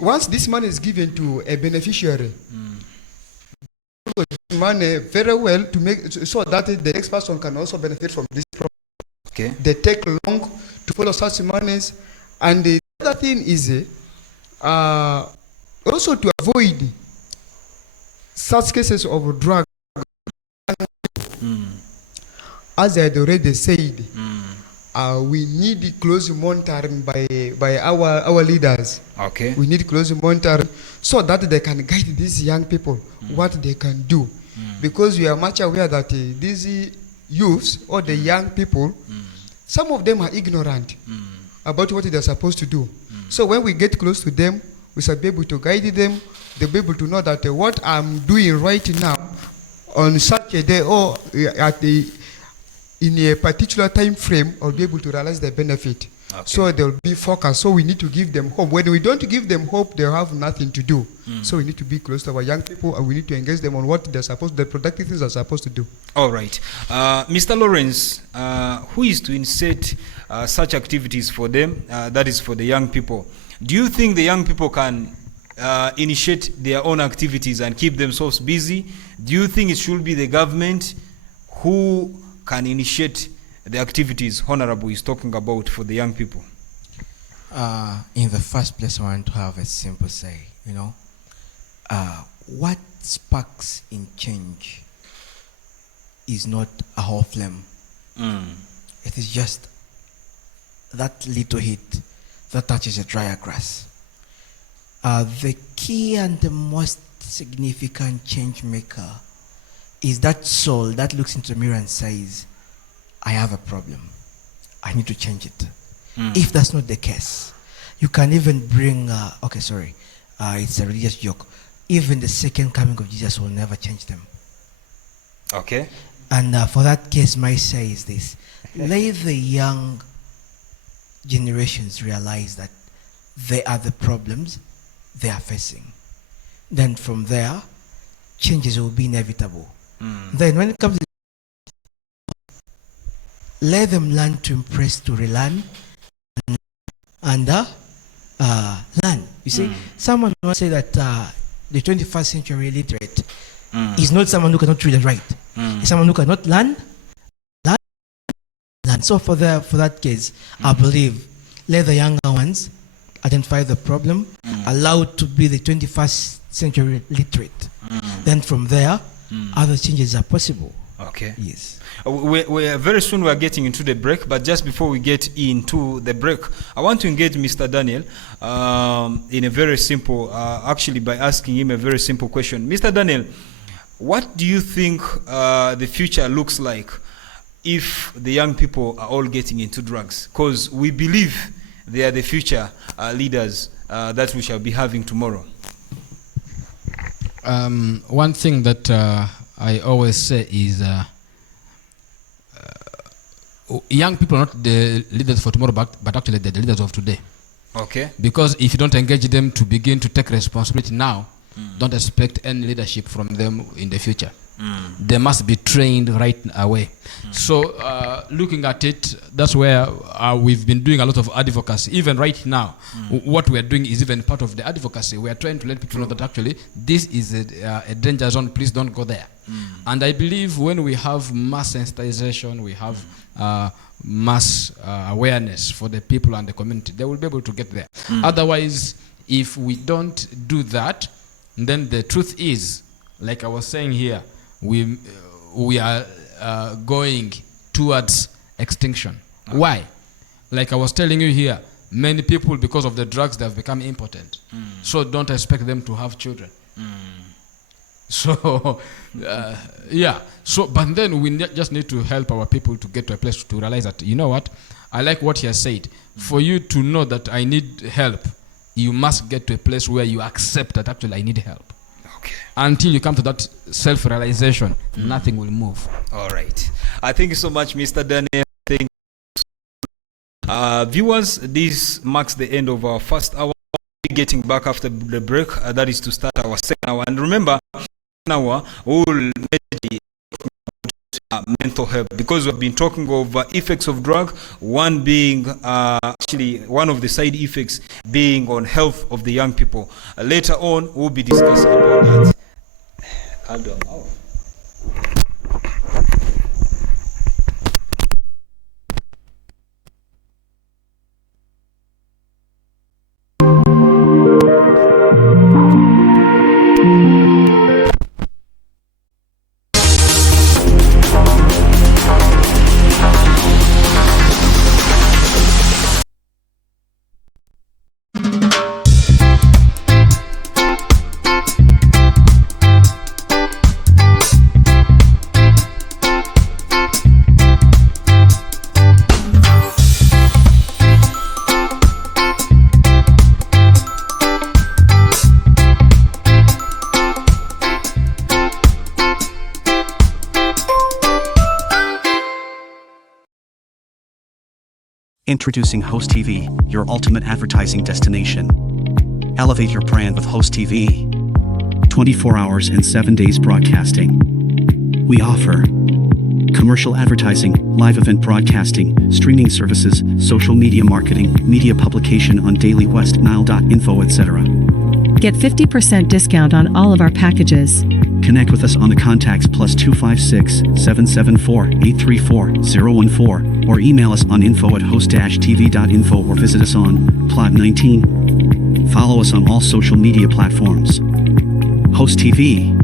Once this money is given to a beneficiary, money very well to make so that the next person can also benefit from this program. Okay. They take long to follow such monies. And the other thing is also to avoid such cases of drug. As I had already said, we need close monitoring by our leaders. Okay. We need close monitoring so that they can guide these young people what they can do. Because we are much aware that these youths or the young people, some of them are ignorant about what they are supposed to do. So when we get close to them, we shall be able to guide them. They'll be able to know that what I'm doing right now on such a day or in a particular time frame, I'll be able to realize the benefit. Okay. So they'll be focused. So we need to give them hope. When we don't give them hope, they'll have nothing to do. So we need to be close to our young people, and we need to engage them on what the productive things they're supposed to do. All right. Mr. Lawrence, who is to insert such activities for them, that is for the young people? Do you think the young people can initiate their own activities and keep themselves busy? Do you think it should be the government who can initiate the activities Honorable is talking about for the young people? In the first place, I want to have a simple say, what sparks in change is not a whole flame. It is just that little heat that touches a drier grass. The key and the most significant change maker is that soul that looks into the mirror and says, I have a problem. I need to change it. If that's not the case, you can even bring, it's a religious joke. Even the second coming of Jesus will never change them. Okay. And for that case, my say is this. Let the young generations realize that they are the problems they are facing. Then from there, changes will be inevitable. Then when it comes to let them learn to impress, to relearn, and learn. You see, someone will say that the 21st century illiterate is not someone who cannot read and write. It's someone who cannot learn. So for that case, I believe let the younger ones identify the problem, allow it to be the 21st century literate. Then from there, other changes are possible. Okay. Yes. We very soon we are getting into the break, but just before we get into the break, I want to engage Mr. Daniel in a very simple, actually by asking him a very simple question. Mr. Daniel, what do you think the future looks like if the young people are all getting into drugs? Because we believe they are the future leaders that we shall be having tomorrow. One thing that I always say is young people are not the leaders for tomorrow, but actually they're the leaders of today. Okay. Because if you don't engage them to begin to take responsibility now, don't expect any leadership from them in the future. They must be trained right away. So looking at it, that's where we've been doing a lot of advocacy. Even right now, what we are doing is even part of the advocacy. We are trying to let people know that actually this is a danger zone. Please don't go there. And I believe when we have mass sensitization, we have mass awareness for the people and the community, they will be able to get there. Otherwise, if we don't do that, then the truth is, like I was saying here, we are going towards extinction. Why? Like I was telling you here, many people, because of the drugs, they have become impotent. So don't expect them to have children. So, yeah. So, but then we just need to help our people to get to a place to realize that, you know what? I like what he has said. For you to know that I need help, you must get to a place where you accept that actually I need help. Okay. Until you come to that self-realization, nothing will move. All right. Thank you so much, Mr. Daniel. Thank you. Viewers, this marks the end of our first hour. Getting back after the break, that is to start our second hour. And remember, hour we will meditate mental health, because we've been talking of effects of drug, one being actually one of the side effects being on health of the young people. Later on we'll be discussing about that. Introducing Host TV, your ultimate advertising destination. Elevate your brand with Host TV. 24 hours and 7 days broadcasting. We offer commercial advertising, live event broadcasting, streaming services, social media marketing, media publication on dailywestnile.info, etc. Get 50% discount on all of our packages. Connect with us on the contacts +256 774 834 014 or email us on info@host-tv.info or visit us on Plot 19. Follow us on all social media platforms. Host TV.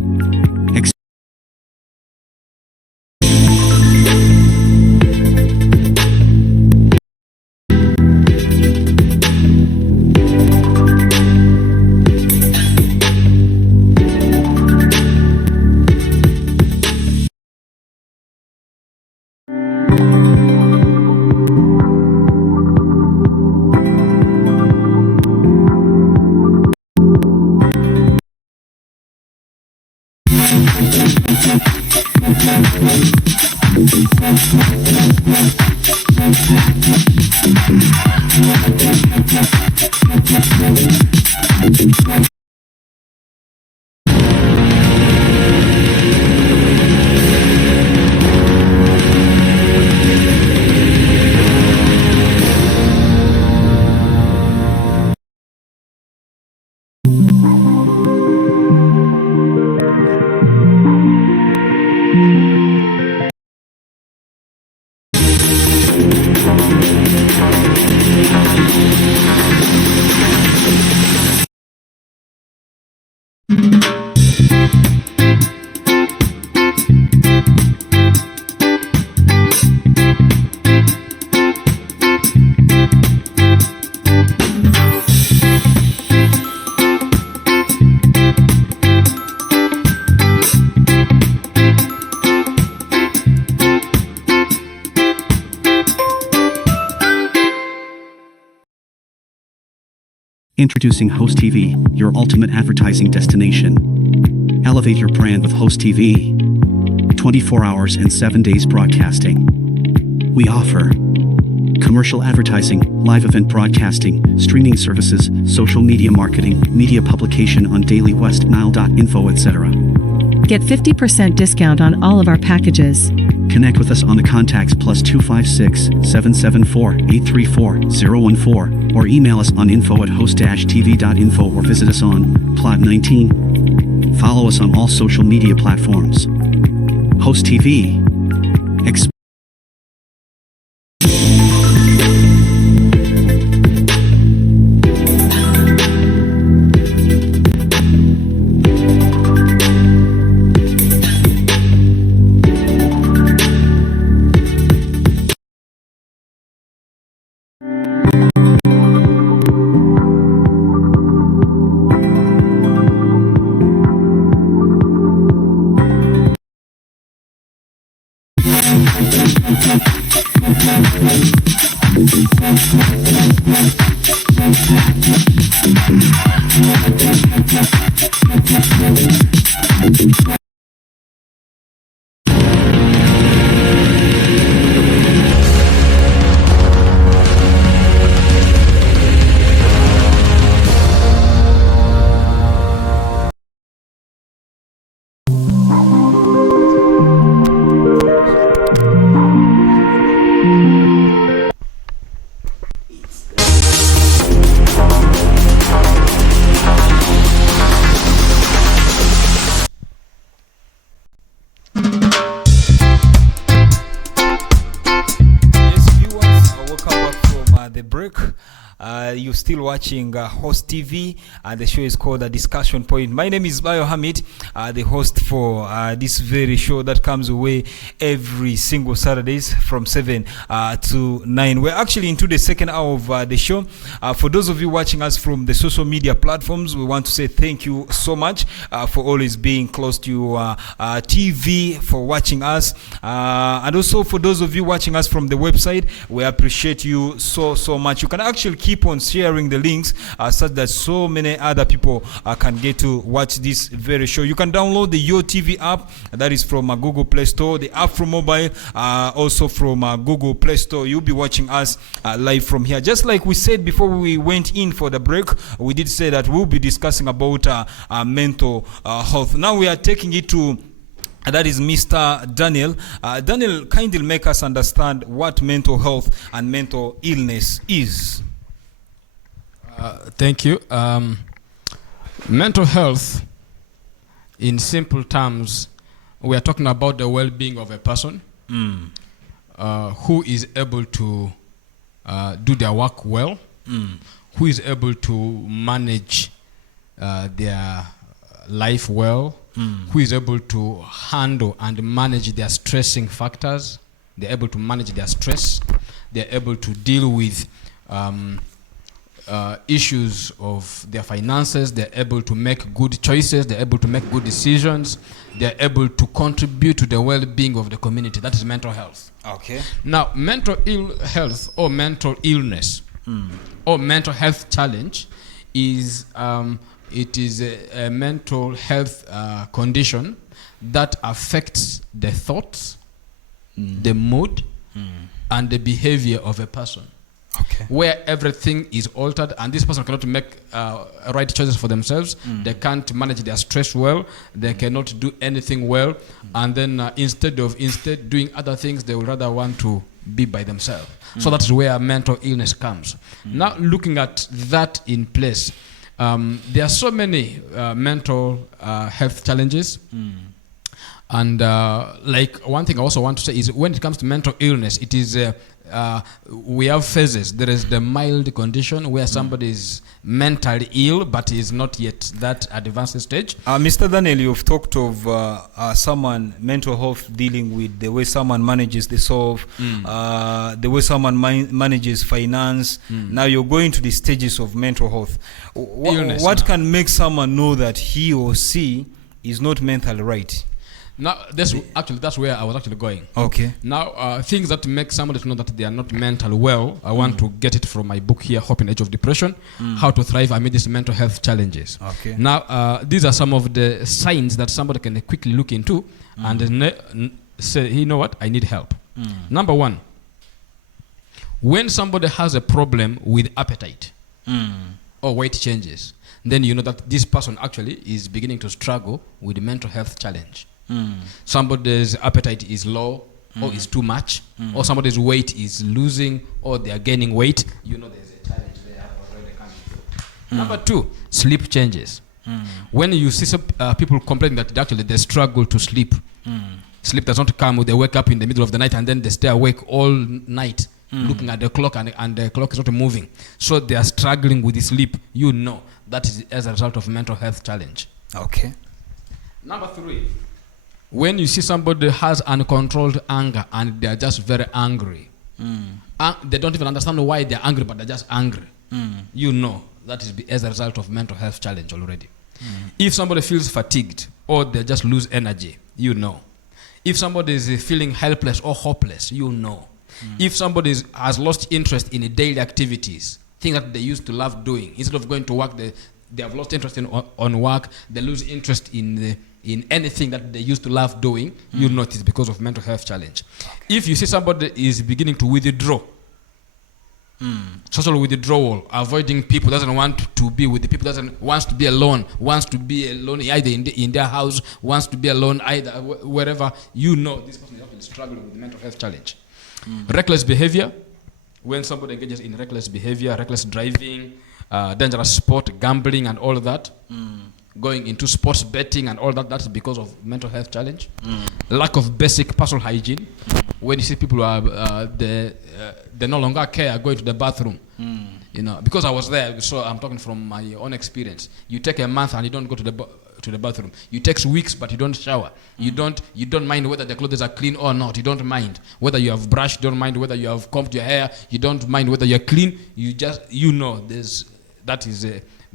Introducing Host TV, your ultimate advertising destination. Elevate your brand with Host TV. 24 hours and 7 days broadcasting. We offer commercial advertising, live event broadcasting, streaming services, social media marketing, media publication on dailywestnile.info, etc. Get 50% discount on all of our packages. Connect with us on the contacts +256 774 834 014 or email us on info@host-tv.info or visit us on Plot 19. Follow us on all social media platforms. Host TV. You're still watching Host TV, and the show is called The Discussion Point. My name is Bayo Hamid, the host for this very show that comes away every single Saturdays from 7 to 9. We're actually into the second hour of the show. For those of you watching us from the social media platforms, we want to say thank you so much for always being close to your TV, for watching us. And also for those of you watching us from the website, we appreciate you so much. You can actually keep on sharing the links such that so many other people can get to watch this very show. You can download the Yo TV app, that is from Google Play Store, the app from mobile, also from Google Play Store. You'll be watching us live from here. Just like we said before we went in for the break, we did say that we'll be discussing about mental health. Now we are taking it to that is Mr. Daniel. Daniel, kindly make us understand what mental health and mental illness is. Thank you. Mental health, in simple terms, we are talking about the well-being of a person who is able to do their work well, who is able to manage their life well, who is able to handle and manage their stressing factors. They're able to manage their stress. They're able to deal with issues of their finances. They're able to make good choices. They're able to make good decisions. They're able to contribute to the well-being of the community. That is mental health. Okay. Now, mental ill health or mental illness or mental health challenge is it is a mental health condition that affects the thoughts, the mood, and the behavior of a person. Okay. Where everything is altered and this person cannot make right choices for themselves. They can't manage their stress well. They cannot do anything well. And then instead doing other things, they would rather want to be by themselves. So that's where mental illness comes. Now, looking at that in place, there are so many mental health challenges. And like one thing I also want to say is when it comes to mental illness, it is we have phases. There is the mild condition where somebody is mentally ill but is not yet that advanced stage. Mr. Daniel, you've talked of someone mental health dealing with the way someone manages the self, the way someone manages finance. Now you're going to the stages of mental health. What can make someone know that he or she is not mentally right? Now, that's where I was actually going. Okay. Now, things that make somebody to know that they are not mentally well, I want to get it from my book here, Hope in the Age of Depression, How to Thrive Amid These Mental Health Challenges. Okay. Now, these are some of the signs that somebody can quickly look into and say, you know what, I need help. Number one, when somebody has a problem with appetite, or weight changes, then you know that this person actually is beginning to struggle with a mental health challenge. Somebody's appetite is low or is too much, or somebody's weight is losing or they are gaining weight, you know there's a challenge there already coming through. Number 2, sleep changes. When you see some people complaining that actually they struggle to sleep, sleep does not come, they wake up in the middle of the night and then they stay awake all night looking at the clock and the clock is not moving. So they are struggling with the sleep. You know that is as a result of mental health challenge. Okay. Number 3, when you see somebody has uncontrolled anger and they are just very angry, they don't even understand why they're angry, but they're just angry. You know that is as a result of mental health challenge already. If somebody feels fatigued or they just lose energy, you know. If somebody is feeling helpless or hopeless, you know. If somebody has lost interest in daily activities, things that they used to love doing, instead of going to work, they have lost interest on work, they lose interest in anything that they used to love doing, you know it is because of mental health challenge. If you see somebody is beginning to withdraw, social withdrawal, avoiding people, doesn't want to be with the people, wants to be alone either in their house, wants to be alone either wherever, you know this person is actually struggling with mental health challenge. Reckless behavior, when somebody engages in reckless behavior, reckless driving, dangerous sport, gambling and all that, going into sports betting and all that, that's because of mental health challenge. Lack of basic personal hygiene, when you see people are they no longer care going to the bathroom, you know, because I was there, so I'm talking from my own experience. You take a month and you don't go to the bathroom. You take weeks but you don't shower. You don't mind whether the clothes are clean or not. You don't mind whether you have brushed. You don't mind whether you have combed your hair. You don't mind whether you're clean. You know that is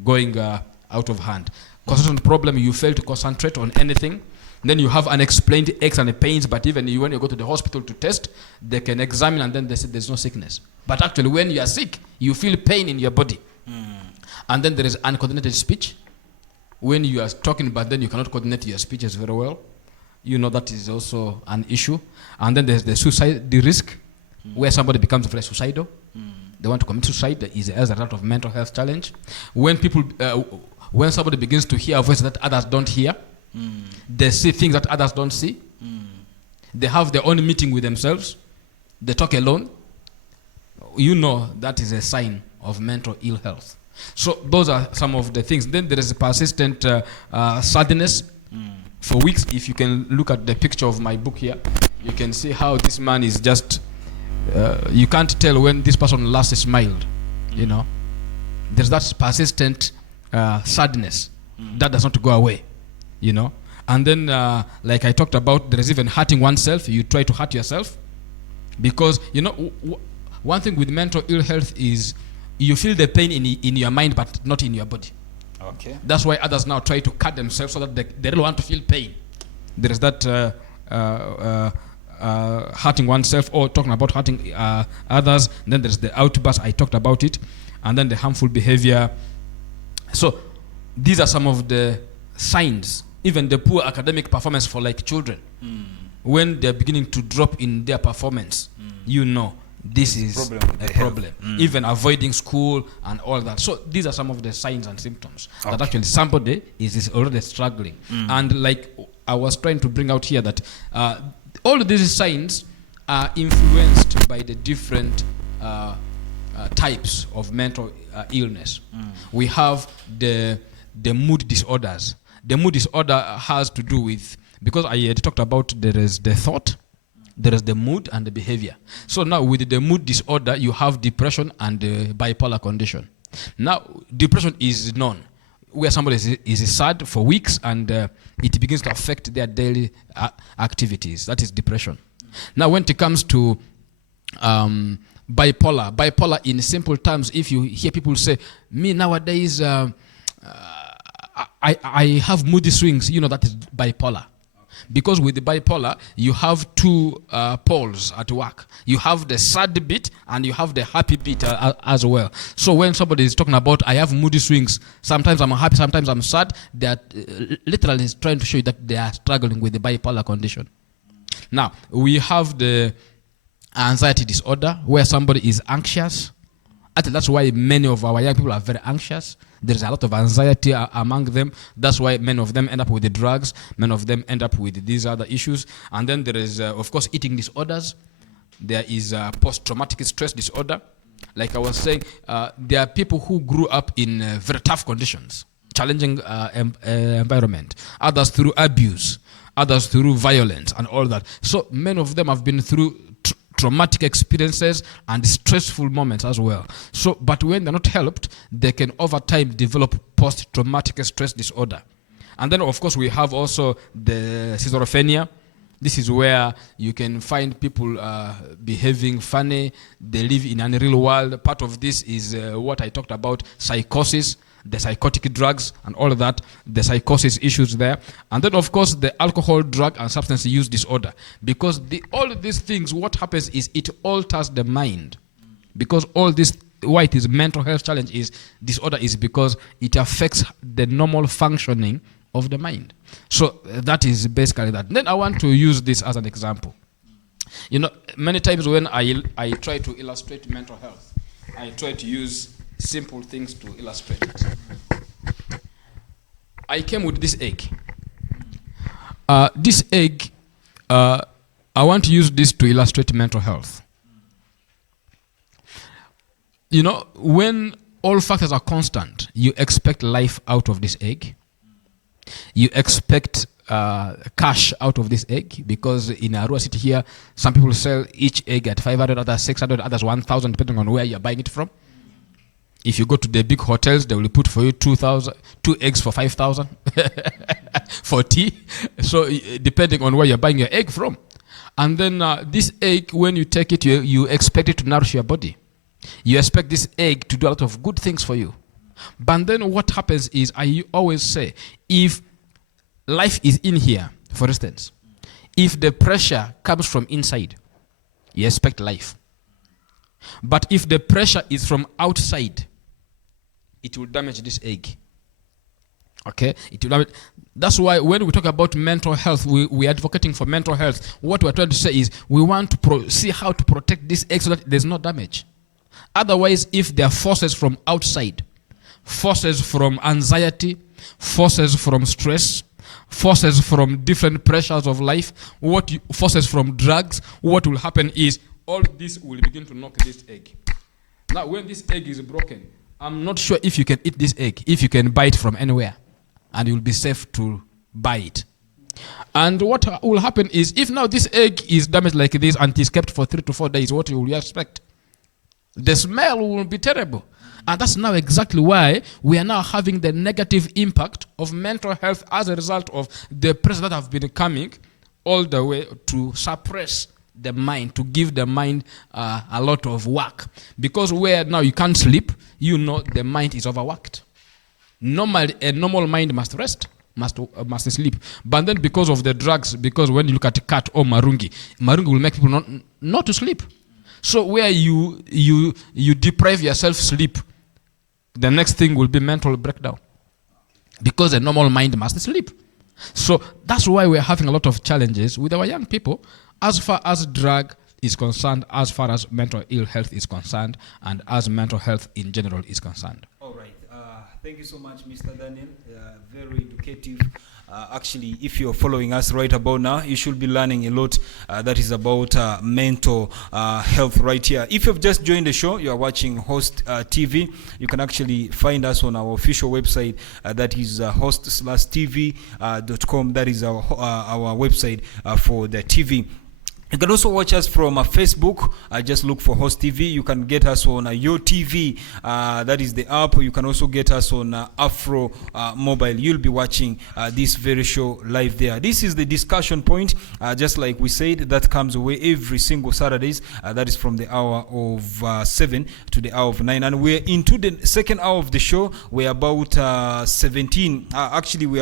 going out of hand. Concentration problem, you fail to concentrate on anything. Then you have unexplained aches and pains, but even when you go to the hospital to test, they can examine and then they say there's no sickness. But actually when you are sick, you feel pain in your body. And then there is uncoordinated speech. When you are talking but then you cannot coordinate your speeches very well, you know that is also an issue. And then there's the risk, where somebody becomes very suicidal. They want to commit suicide, is as a result of mental health challenge. When somebody begins to hear a voice that others don't hear, they see things that others don't see, they have their own meeting with themselves, they talk alone, you know that is a sign of mental ill health. So those are some of the things. Then there is a persistent sadness for weeks. If you can look at the picture of my book here, you can see how this man is just, you can't tell when this person last smiled, you know. There's that persistent sadness that does not go away, you know. And then like I talked about, there is even hurting oneself. You try to hurt yourself because, you know, one thing with mental ill health is you feel the pain in your mind but not in your body. Okay. That's why others now try to cut themselves so that they don't want to feel pain. There is that hurting oneself or talking about hurting others. Then there's the outburst, I talked about it. And then the harmful behavior. So these are some of the signs. Even the poor academic performance for like children, when they're beginning to drop in their performance, you know this is a problem. Even avoiding school and all that. So these are some of the signs and symptoms that actually somebody is already struggling. And like I was trying to bring out here that all of these signs are influenced by the different types of mental illness. We have the mood disorders. The mood disorder has to do with, because I had talked about, there is the thought, there is the mood and the behavior. So now with the mood disorder, you have depression and the bipolar condition. Now, depression is known, where somebody is sad for weeks and it begins to affect their daily activities. That is depression. Now, when it comes to bipolar in simple terms, if you hear people say, me nowadays, I have moody swings, you know that is bipolar. Because with the bipolar, you have two poles at work. You have the sad bit and you have the happy bit as well. So when somebody is talking about, I have moody swings, sometimes I'm happy, sometimes I'm sad, they are literally trying to show you that they are struggling with the bipolar condition. Now, we have the anxiety disorder, where somebody is anxious Actually, that's why many of our young people are very anxious. There's a lot of anxiety among them. That's why many of them end up with the drugs. Many of them end up with these other issues. And then there is, of course, eating disorders. There is post-traumatic stress disorder. Like I was saying, there are people who grew up in very tough conditions, challenging environment. Others through abuse. Others through violence and all that. So many of them have been through traumatic experiences and stressful moments as well. So, but when they're not helped, they can over time develop post-traumatic stress disorder. And then, of course, we have also the schizophrenia. This is where you can find people behaving funny. They live in an unreal world. Part of this is what I talked about, psychosis, the psychotic drugs and all of that, the psychosis issues there. And then, of course, the alcohol, drug, and substance use disorder. Because all of these things, what happens is it alters the mind. Because all this, why it is mental health challenge is disorder is because it affects the normal functioning of the mind. So that is basically that. Then I want to use this as an example. You know, many times when I try to illustrate mental health, I try to use simple things to illustrate it. I came with this egg. This egg, I want to use this to illustrate mental health. You know, when all factors are constant, you expect life out of this egg. You expect cash out of this egg, because in Arua City here, some people sell each egg at 500, others 600, others 1,000, depending on where you're buying it from. If you go to the big hotels, they will put for you 2 eggs for 5,000 for tea. So depending on where you're buying your egg from. And then this egg, when you take it, you expect it to nourish your body. You expect this egg to do a lot of good things for you. But then what happens is, I always say, if life is in here, for instance, if the pressure comes from inside, you expect life. But if the pressure is from outside, it will damage this egg. Okay? It will damage. That's why when we talk about mental health, we are advocating for mental health. What we're trying to say is we want to see how to protect this egg so that there's no damage. Otherwise, if there are forces from outside, forces from anxiety, forces from stress, forces from different pressures of life, forces from drugs, what will happen is all this will begin to knock this egg. Now, when this egg is broken, I'm not sure if you can eat this egg, if you can buy it from anywhere, and it will be safe to buy it. And what will happen is, if now this egg is damaged like this and is kept for 3 to 4 days, what will you expect? The smell will be terrible. And that's now exactly why we are now having the negative impact of mental health as a result of the pressure that have been coming all the way to suppress the mind, to give the mind a lot of work. Because where now you can't sleep, you know the mind is overworked. Normally, a normal mind must rest, must sleep. But then because of the drugs, because when you look at cat or marungi will make people not to sleep. So where you deprive yourself sleep, the next thing will be mental breakdown. Because a normal mind must sleep. So that's why we're having a lot of challenges with our young people as far as drug is concerned, as far as mental ill health is concerned, and as mental health in general is concerned. All right. Thank you so much, Mr. Daniel. Very educative. Actually, if you're following us right about now, you should be learning a lot that is about mental health right here. If you've just joined the show, you are watching Host TV. You can actually find us on our official website. That is host/tv.com. That is our website for the TV. You can also watch us from Facebook. Just look for Host TV. You can get us on Yo TV. That is the app. You can also get us on Afro Mobile. You'll be watching this very show live there. This is the discussion point. Just like we said, that comes away every single Saturdays. That is from the hour of 7 to the hour of 9. And we're into the second hour of the show. We're about we're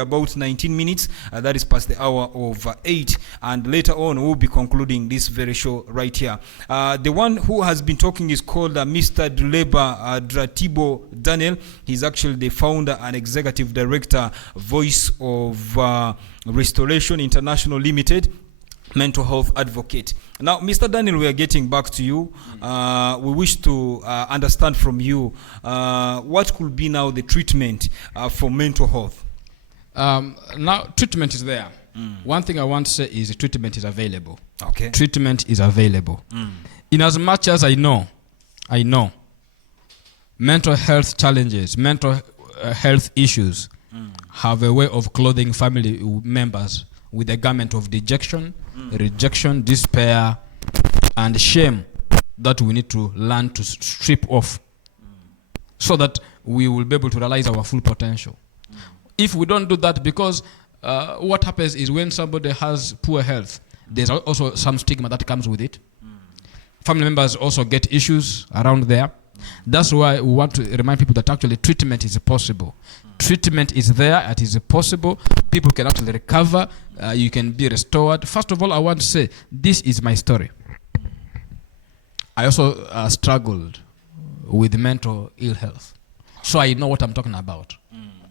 about 19 minutes. That is past the hour of 8. And later on, we'll be concluding this very show right here. The one who has been talking is called Mr. Duleba Dratibo Daniel. He's actually the founder and executive director, Voice of Restoration International Limited. mental health advocate. Now, Mr. Daniel, we are getting back to you. We wish to understand from you what could be now the treatment for mental health. Now, treatment is there. One thing I want to say is treatment is available. Okay. Treatment is available. In as much as I know mental health challenges, mental health issues have a way of clothing family members with a garment of dejection, rejection, despair, and shame that we need to learn to strip off so that we will be able to realize our full potential. If we don't do that, because what happens is when somebody has poor health, there's also some stigma that comes with it. Family members also get issues around there. That's why we want to remind people that actually treatment is possible. Treatment is there, it is possible. People can actually recover, you can be restored. First of all, I want to say, this is my story. I also struggled with mental ill health. So I know what I'm talking about.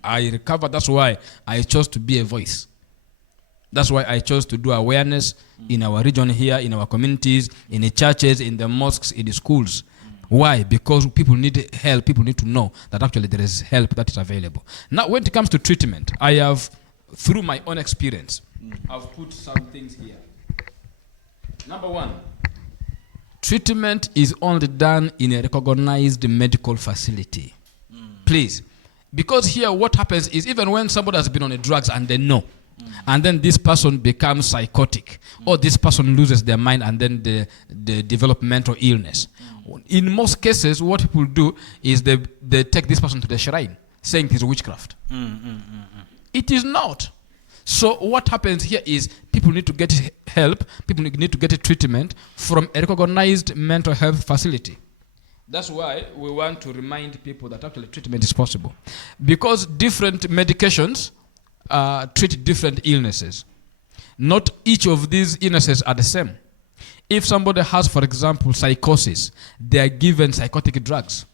I recovered, that's why I chose to be a voice. That's why I chose to do awareness in our region here, in our communities, in the churches, in the mosques, in the schools. Why? Because people need help. People need to know that actually there is help that is available. Now, when it comes to treatment, I have, through my own experience, I've put some things here. Number one, treatment is only done in a recognized medical facility. Please. Because here what happens is even when somebody has been on the drugs and they know, and then this person becomes psychotic, or this person loses their mind and then they develop mental illness. In most cases, what people do is they take this person to the shrine, saying it is witchcraft. It is not. So what happens here is people need to get help, people need to get a treatment from a recognized mental health facility. That's why we want to remind people that actually treatment is possible. Because different medications treat different illnesses. Not each of these illnesses are the same. If somebody has, for example, psychosis, they are given psychotic drugs.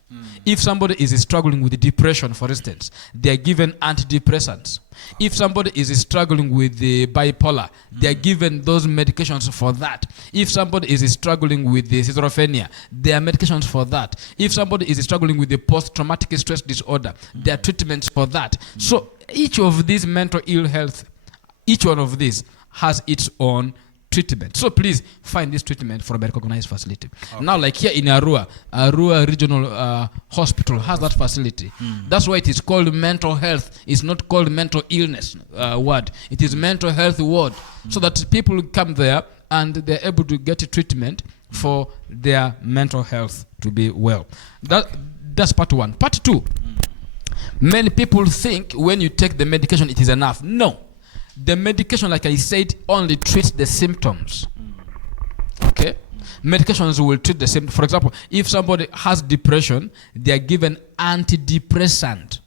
If somebody is struggling with depression, for instance, they are given antidepressants. If somebody is struggling with the bipolar, they are given those medications for that. If somebody is struggling with the schizophrenia, there are medications for that. If somebody is struggling with the post-traumatic stress disorder, there are treatments for that. So each of these mental ill health, each one of these has its own treatment. So please find this treatment from a recognized facility. Okay. Now, like here in Arua Regional Hospital has that facility. That's why it is called mental health. It's not called mental illness ward. It is mental health ward. So that people come there and they're able to get a treatment for their mental health to be well. That's part one. Part two, many people think when you take the medication it is enough. No. The medication, like I said, only treats the symptoms. Okay? Medications will treat the symptoms. For example, if somebody has depression, they are given antidepressant.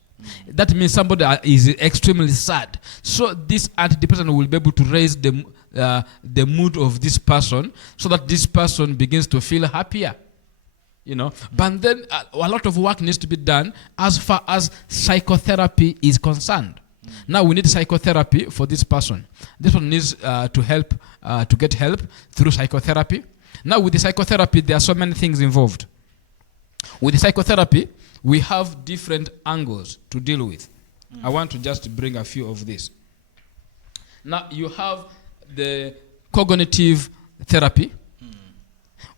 That means somebody is extremely sad. So this antidepressant will be able to raise the mood of this person so that this person begins to feel happier. You know, but then a lot of work needs to be done as far as psychotherapy is concerned. Now we need psychotherapy for this person. This one needs to get help through psychotherapy. Now with the psychotherapy, there are so many things involved. With the psychotherapy, we have different angles to deal with. I want to just bring a few of these. Now you have the cognitive therapy,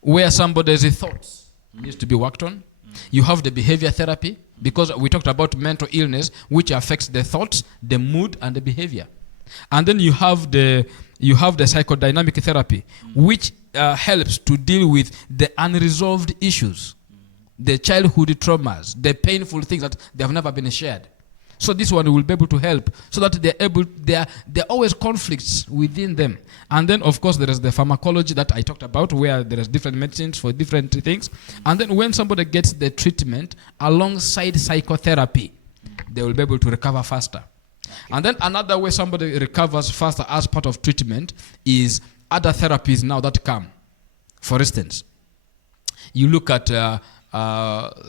where somebody's thoughts needs to be worked on. You have the behavior therapy, because we talked about mental illness, which affects the thoughts, the mood, and the behavior. And then you have the psychodynamic therapy, which helps to deal with the unresolved issues, the childhood traumas, the painful things that they have never been shared. So this one will be able to help, so that there are always conflicts within them. And then, of course, there is the pharmacology that I talked about, where there is different medicines for different things. And then when somebody gets the treatment alongside psychotherapy, they will be able to recover faster. And then another way somebody recovers faster as part of treatment is other therapies now that come. For instance, you look at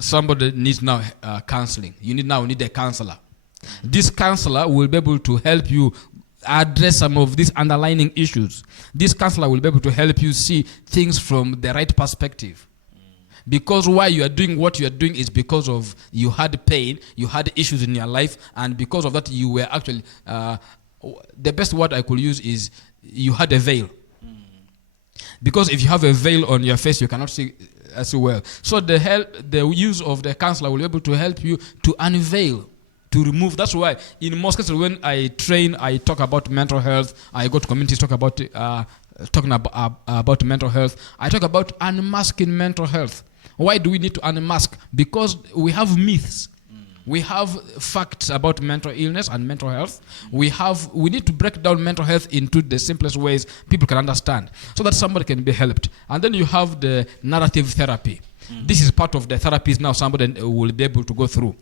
somebody needs now counseling. You need a counselor. This counselor will be able to help you address some of these underlying issues. This counselor will be able to help you see things from the right perspective. Because why you are doing what you are doing is because of you had pain, you had issues in your life, and because of that you were actually, the best word I could use is you had a veil. Because if you have a veil on your face, you cannot see as well. So the use of the counselor will be able to help you to unveil, to remove. That's why in most cases when I train, I talk about mental health. I go to communities, talk about talking about mental health. I talk about unmasking mental health. Why do we need to unmask? Because we have myths. We have facts about mental illness and mental health. We need to break down mental health into the simplest ways people can understand so that somebody can be helped. And then you have the narrative therapy. This is part of the therapies now somebody will be able to go through.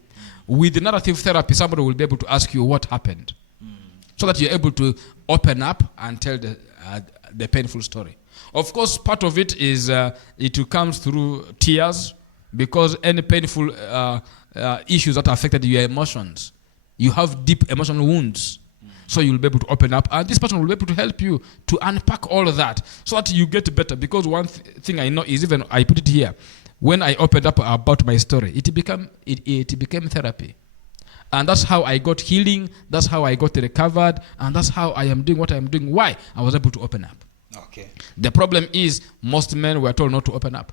With the narrative therapy, somebody will be able to ask you what happened so that you're able to open up and tell the painful story. Of course, part of it is it comes through tears, because any painful issues that affected your emotions, you have deep emotional wounds. So you'll be able to open up, and this person will be able to help you to unpack all of that so that you get better. Because one thing I know is, even I put it here, when I opened up about my story, it became therapy. And that's how I got healing, that's how I got recovered, and that's how I am doing what I am doing. Why? I was able to open up. Okay. The problem is, most men were told not to open up.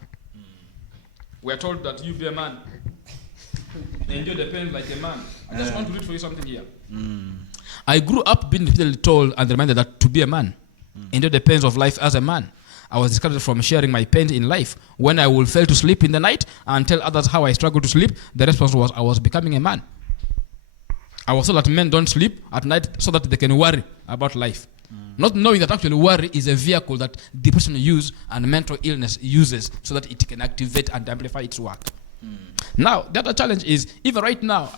We are told that you be a man. Endure the pain like a man. I just want to read for you something here. I grew up being repeatedly told and reminded that to be a man, endure the pains of life as a man. I was discouraged from sharing my pain in life. When I would fail to sleep in the night and tell others how I struggle to sleep, the response was I was becoming a man. I was told that men don't sleep at night so that they can worry about life. Not knowing that actually worry is a vehicle that depression uses and mental illness uses so that it can activate and amplify its work. Now, the other challenge is, even right now,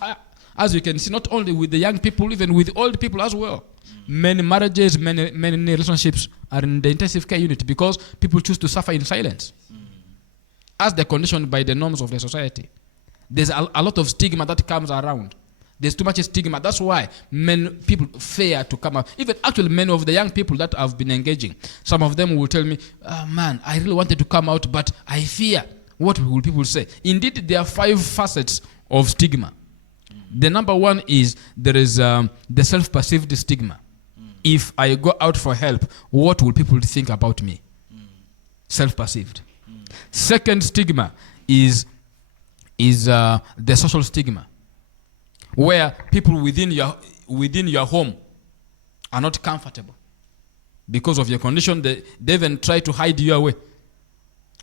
as you can see, not only with the young people, even with old people as well. Many marriages, many relationships are in the intensive care unit because people choose to suffer in silence. As they're conditioned by the norms of the society. There's a lot of stigma that comes around. There's too much stigma. That's why people fear to come out. Even actually many of the young people that I've been engaging, some of them will tell me, man, I really wanted to come out, but I fear. What will people say? Indeed, there are 5 facets of stigma. The number one is there is the self-perceived stigma. If I go out for help, what will people think about me? Self-perceived. Second stigma is the social stigma, where people within your home are not comfortable because of your condition. They even try to hide you away.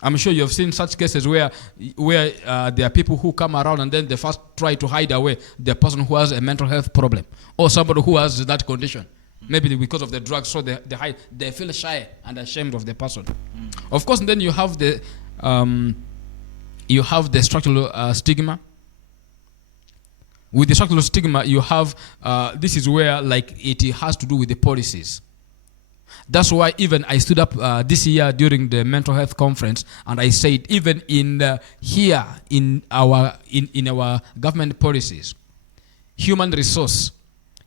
I'm sure you have seen such cases where there are people who come around and then they first try to hide away the person who has a mental health problem or somebody who has that condition. Maybe because of the drugs, so they hide. They feel shy and ashamed of the person. Of course, then you have the structural stigma. With the structural stigma, you have this is where it has to do with the policies. That's why even I stood up this year during the mental health conference, and I said even in our government policies, human resource,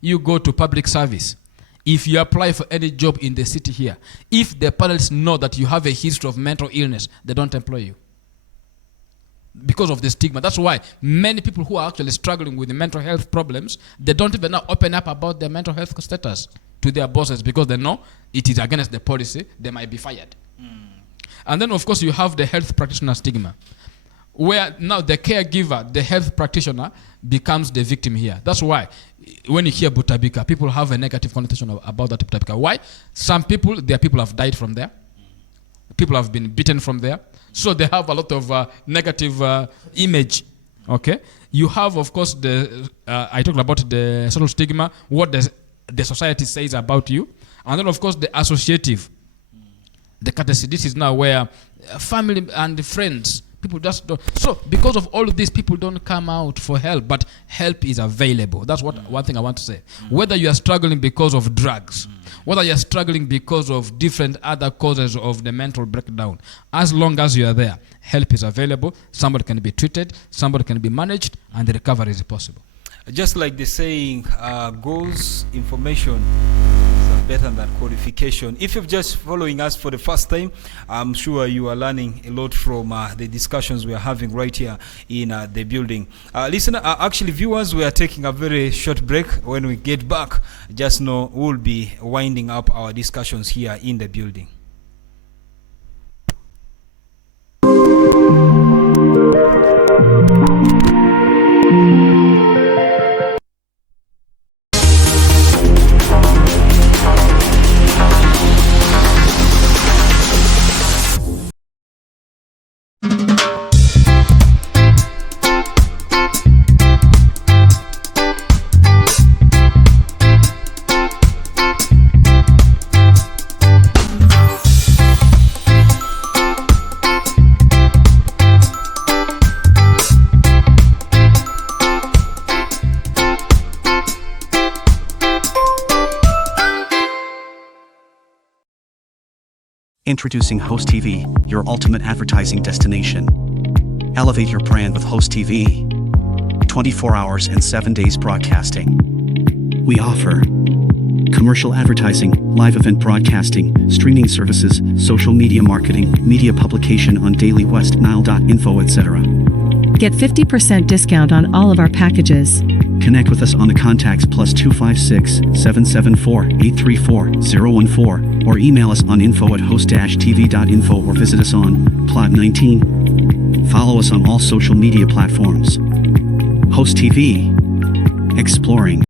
you go to public service. If you apply for any job in the city here, if the parents know that you have a history of mental illness, they don't employ you. Because of the stigma. That's why many people who are actually struggling with the mental health problems, they don't even now open up about their mental health status to their bosses because they know it is against the policy, they might be fired. And then of course you have the health practitioner stigma, where now the caregiver, the health practitioner, becomes the victim here. That's why when you hear Butabika, people have a negative connotation about that Butabika. Why? Some people, their people have died from there. People have been beaten from there. So they have a lot of negative image. Okay? You have, of course, I talked about the social stigma, what the society says about you. And then, of course, the associative, the courtesy. This is now where family and friends, people just don't. So because of all of this, people don't come out for help, but help is available. That's one thing I want to say. Whether you are struggling because of drugs, whether you are struggling because of different other causes of the mental breakdown, as long as you are there, help is available. Somebody can be treated, somebody can be managed, and the recovery is possible. Just like the saying goes, information better than qualification. If you're just following us for the first time, I'm sure you are learning a lot from the discussions we are having right here in the building. Listener, actually viewers, we are taking a very short break. When we get back, just know we'll be winding up our discussions here in the building. Introducing Host TV, your ultimate advertising destination. Elevate your brand with Host TV. 24 hours and 7 days broadcasting. We offer commercial advertising, live event broadcasting, streaming services, social media marketing, media publication on dailywestnile.info, etc. Get 50% discount on all of our packages. Connect with us on the contacts +256 774 834 014 or email us on info@host-tv.info or visit us on Plot 19. Follow us on all social media platforms. Host TV. Exploring.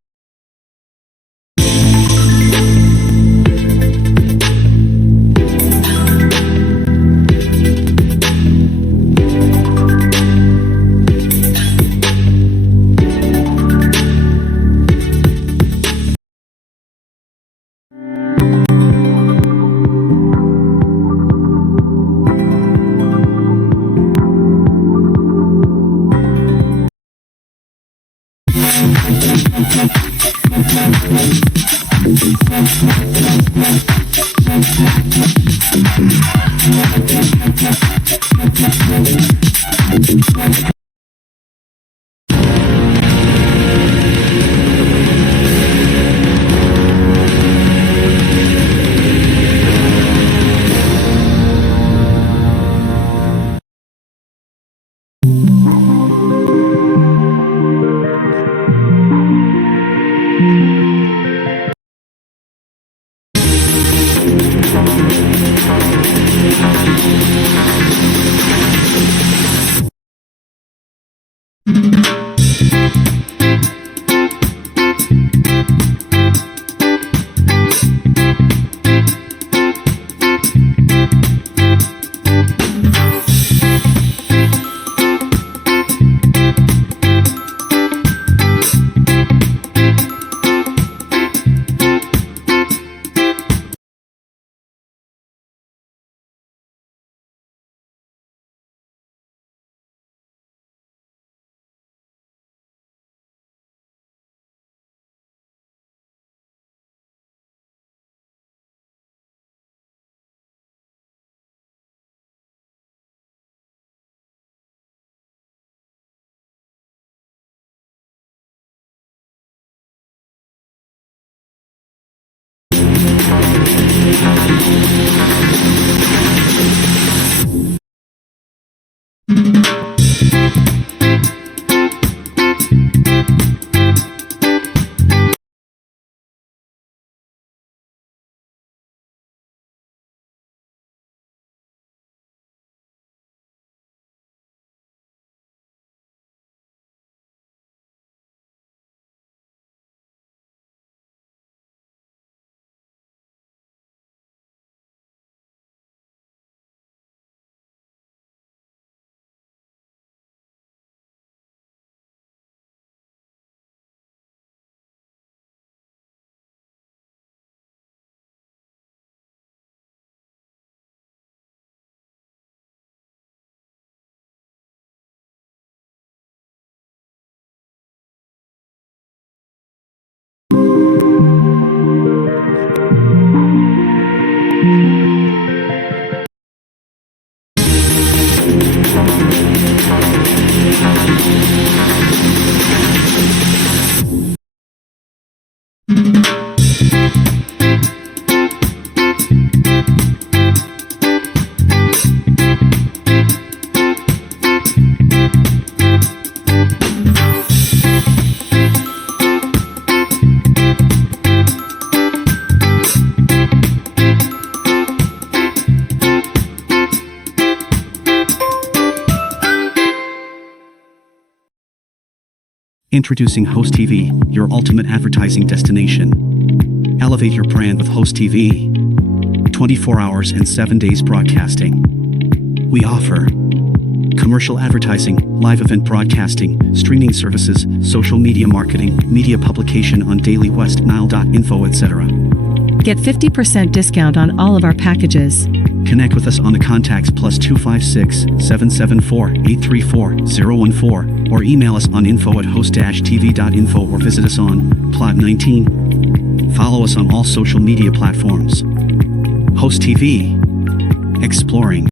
Introducing Host TV, your ultimate advertising destination. Elevate your brand with Host TV. 24 hours and 7 days broadcasting. We offer commercial advertising, live event broadcasting, streaming services, social media marketing, media publication on dailywestnile.info, etc. Get 50% discount on all of our packages. Connect with us on the contacts +256-774-834-014 or email us on info@host-tv.info or visit us on Plot 19. Follow us on all social media platforms. Host TV. Exploring.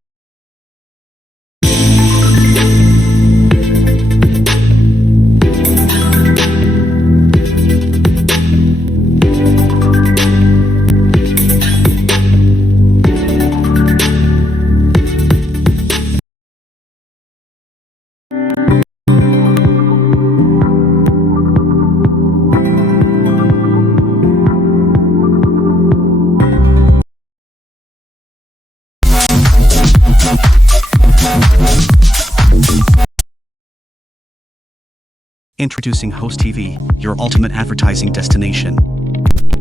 Introducing Host TV, your ultimate advertising destination.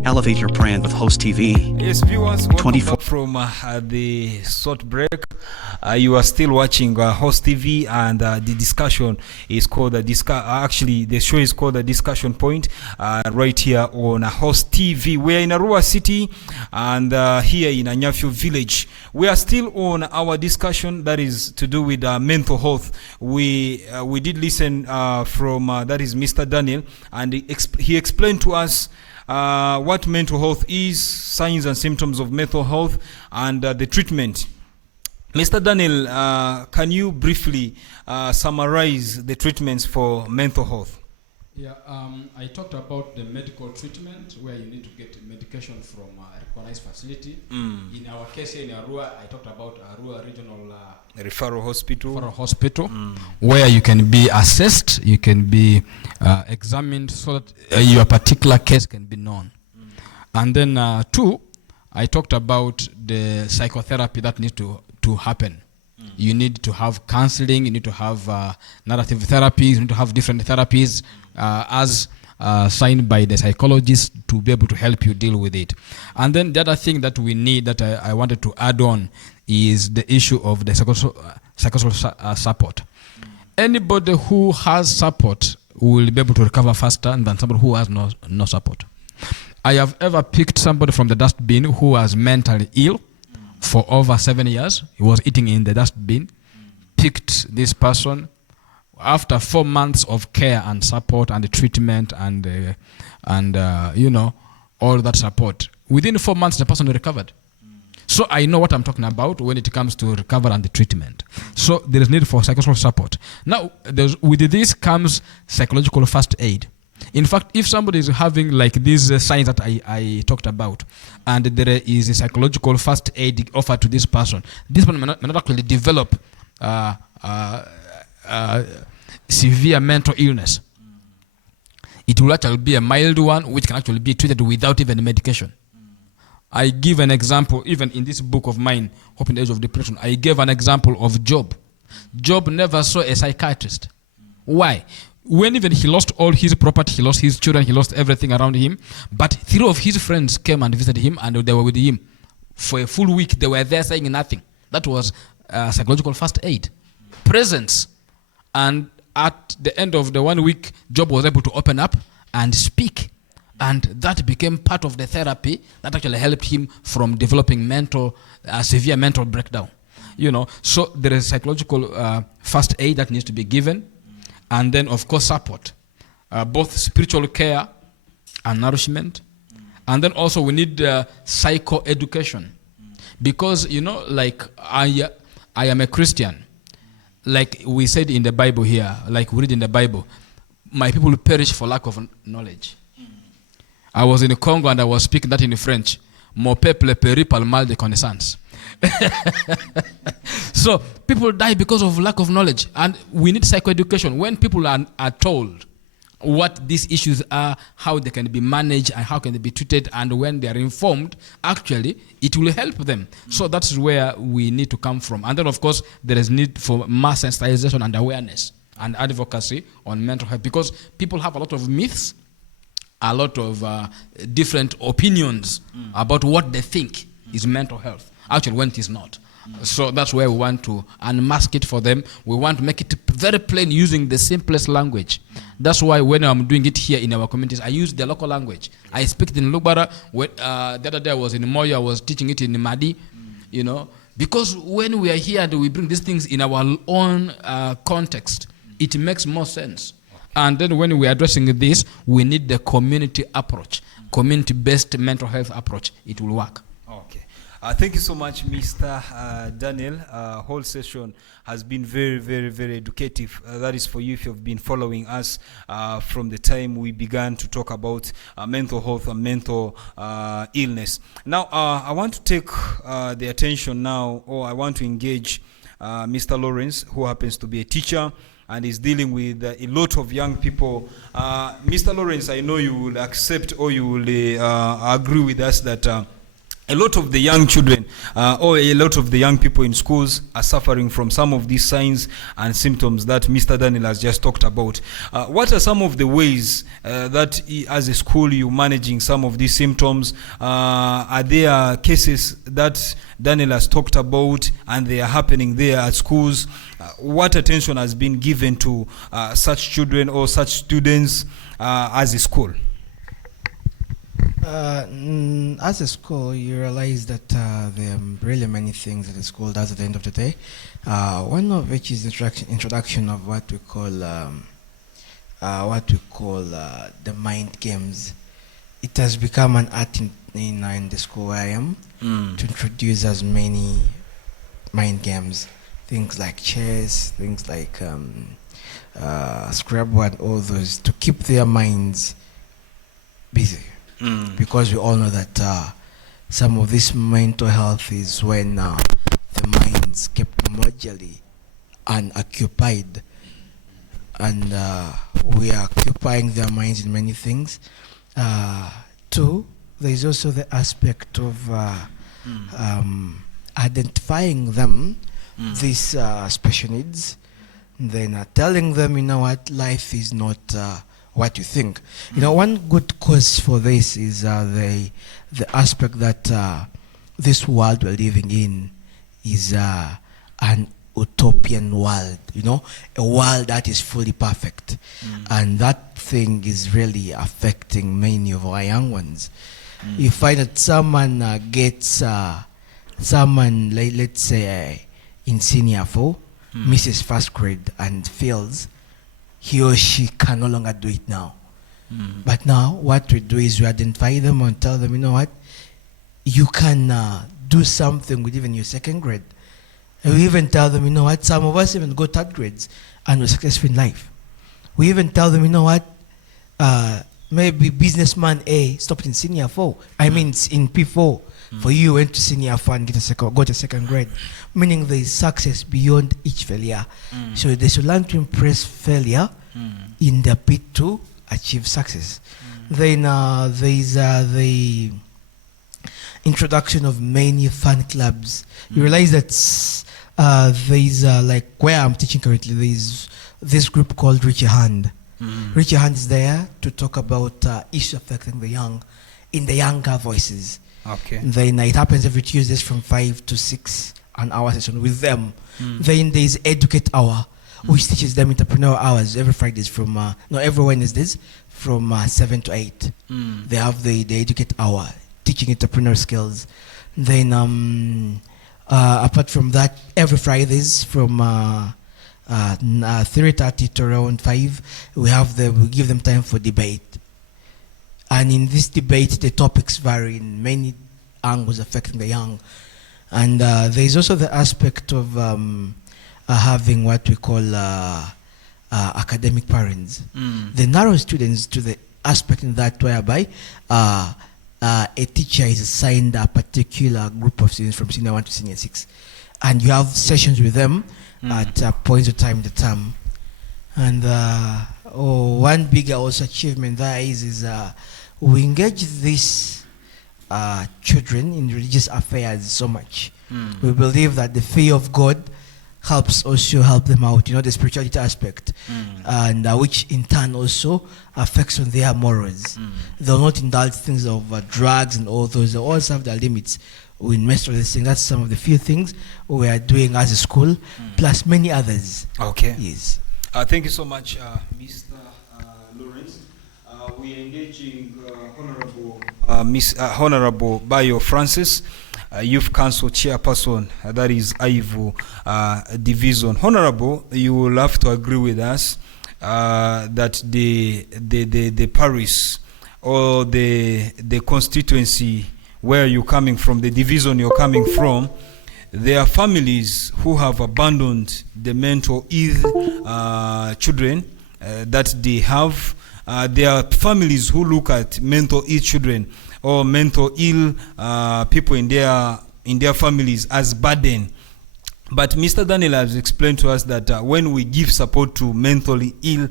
Elevate your brand with Host TV. Yes, viewers, welcome 24 back from the short break. You are still watching Host TV, and the discussion is called actually the show is called the Discussion Point, right here on Host TV. We are in Arua City and here in Anyafyo Village. We are still on our discussion that is to do with mental health. We did listen from that is Mr. Daniel, and he explained to us what mental health is, signs and symptoms of mental health, and the treatment. Mr. Daniel, can you briefly summarize the treatments for mental health? Yeah, I talked about the medical treatment where you need to get medication from a recognized facility. In our case here in Arua, I talked about Arua Regional Referral Hospital, where you can be assessed, you can be examined so that your particular case can be known. And then two, I talked about the psychotherapy that needs to happen. You need to have counseling, you need to have narrative therapies, you need to have different therapies as signed by the psychologist to be able to help you deal with it. And then the other thing that we need that I wanted to add on is the issue of the psychosocial support. Anybody who has support will be able to recover faster than somebody who has no support. I have ever picked somebody from the dustbin who was mentally ill for over 7 years. He was eating in the dustbin. Picked this person after 4 months of care and support and the treatment and you know, all that support. Within 4 months, the person recovered. So I know what I'm talking about when it comes to recovery and the treatment. So there is need for psychosocial support. Now, with this comes psychological first aid. In fact, if somebody is having like these signs that I talked about, and there is a psychological first aid offered to this person, this person may not actually develop severe mental illness. It will actually be a mild one which can actually be treated without even medication. I give an example, even in this book of mine, Hope in the Age of Depression, I gave an example of Job. Job never saw a psychiatrist. Why? When even he lost all his property, he lost his children, he lost everything around him, but 3 of his friends came and visited him, and they were with him. For a full week, they were there saying nothing. That was psychological first aid. Presence. And at the end of the 1 week, Job was able to open up and speak. And that became part of the therapy that actually helped him from developing severe mental breakdown. You know, so there is psychological first aid that needs to be given. And then, of course, support, both spiritual care and nourishment. And then also we need psycho-education. Because, you know, like I am a Christian. Like we said in the Bible here, like we read in the Bible, my people perish for lack of knowledge. I was in Congo and I was speaking that in French. Mon peuple périt par le mal de connaissance. So people die because of lack of knowledge, and we need psychoeducation. When people are told what these issues are, how they can be managed and how can they be treated, and when they are informed, actually it will help them. So that's where we need to come from. And then of course there is need for mass sensitization and awareness. and advocacy on mental health, because people have a lot of myths, a lot of different opinions about what they think is mental health, actually when it is not. So that's where we want to unmask it for them. We want to make it very plain using the simplest language. That's why when I'm doing it here in our communities, I use the local language. I speak it in Lugbara. The other day I was in Moyo, I was teaching it in Madi, you know, because when we are here and we bring these things in our own context, it makes more sense. And then when we are addressing this, we need the community approach, community-based mental health approach. It will work. Okay. Thank you so much, Mr. Daniel. Whole session has been very, very, very educative. That is for you if you've been following us from the time we began to talk about mental health and mental illness. Now, I want to take the attention now, or I want to engage Mr. Lawrence, who happens to be a teacher and is dealing with a lot of young people. Mr. Lawrence, I know you will accept or you will agree with us that a lot of the young children or a lot of the young people in schools are suffering from some of these signs and symptoms that Mr. Daniel has just talked about. What are some of the ways that as a school you're managing some of these symptoms? Are there cases that Daniel has talked about and they are happening there at schools? What attention has been given to such children or such students as a school? As a school, you realize that there are really many things that the school does at the end of the day. One of which is introduction of what we call the mind games. It has become an art in the school where I am to introduce as many mind games, things like chess, things like Scrabble, and all those, to keep their minds busy. Because we all know that some of this mental health is when the minds kept majorly unoccupied, and we are occupying their minds in many things. Two, there is also the aspect of identifying them, these special needs, then telling them, you know what, life is not what you think. You know, one good cause for this is the aspect that this world we're living in is an utopian world, you know, a world that is fully perfect. And that thing is really affecting many of our young ones. You find that someone gets, let's say in senior 4, misses first grade and fails, he or she can no longer do it now. But now what we do is we identify them and tell them, you know what, you can do something with even your second grade. And we even tell them, you know what, some of us even go third grades and we're successful in life. We even tell them, you know what, maybe businessman A stopped in senior 4. I mean in P4. For you went to senior 4 and go to second grade. Meaning there is success beyond each failure. So they should learn to impress failure in the bid to achieve success. Then there is the introduction of many fan clubs. You realize that there is like where I'm teaching currently, there is this group called Reach Your Hand. Reach Your Hand is there to talk about issues affecting the young in the younger voices. Okay. Then it happens every Tuesdays from 5 to 6, an hour session with them. Then there is Educate Hour, which teaches them entrepreneurial hours every Fridays from every Wednesdays from 7 to 8. They have the Educate Hour, teaching entrepreneurial skills. Then apart from that, every Fridays from 3:30 to around 5, we give them time for debate. And in this debate, the topics vary in many angles affecting the young. And there is also the aspect of having what we call academic parents. They narrow students to the aspect in that whereby a teacher is assigned a particular group of students from senior 1 to senior 6. And you have sessions with them at points of time in the term. And one bigger also achievement there is we engage these children in religious affairs so much. We believe that the fear of God helps also help them out, the spirituality aspect, and which in turn also affects on their morals. They'll not indulge things of drugs and all those. They always have their limits in most of these things. That's some of the few things we are doing as a school, plus many others. Okay. Yes. Thank you so much, Mr. Lawrence. We are engaging Honorable Bayo Francis, Youth Council Chairperson, that is Aivu Division. Honorable, you will have to agree with us that the parish or the constituency where you're coming from, the division you're coming from, there are families who have abandoned the mental ill children that they have. There are families who look at mental ill children or mental ill people in their families as burden. But Mr. Daniel has explained to us that when we give support to mentally ill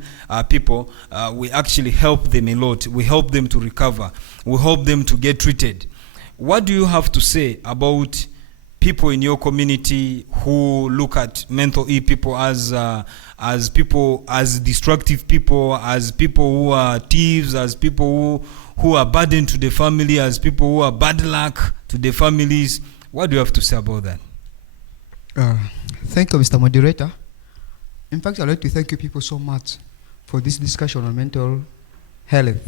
people, we actually help them a lot. We help them to recover. We help them to get treated. What do you have to say about people in your community who look at mental ill people as destructive people, as people who are thieves, as people who are burden to the family, as people who are bad luck to the families? What do you have to say about that? Thank you, Mr. Moderator. In fact, I'd like to thank you people so much for this discussion on mental health.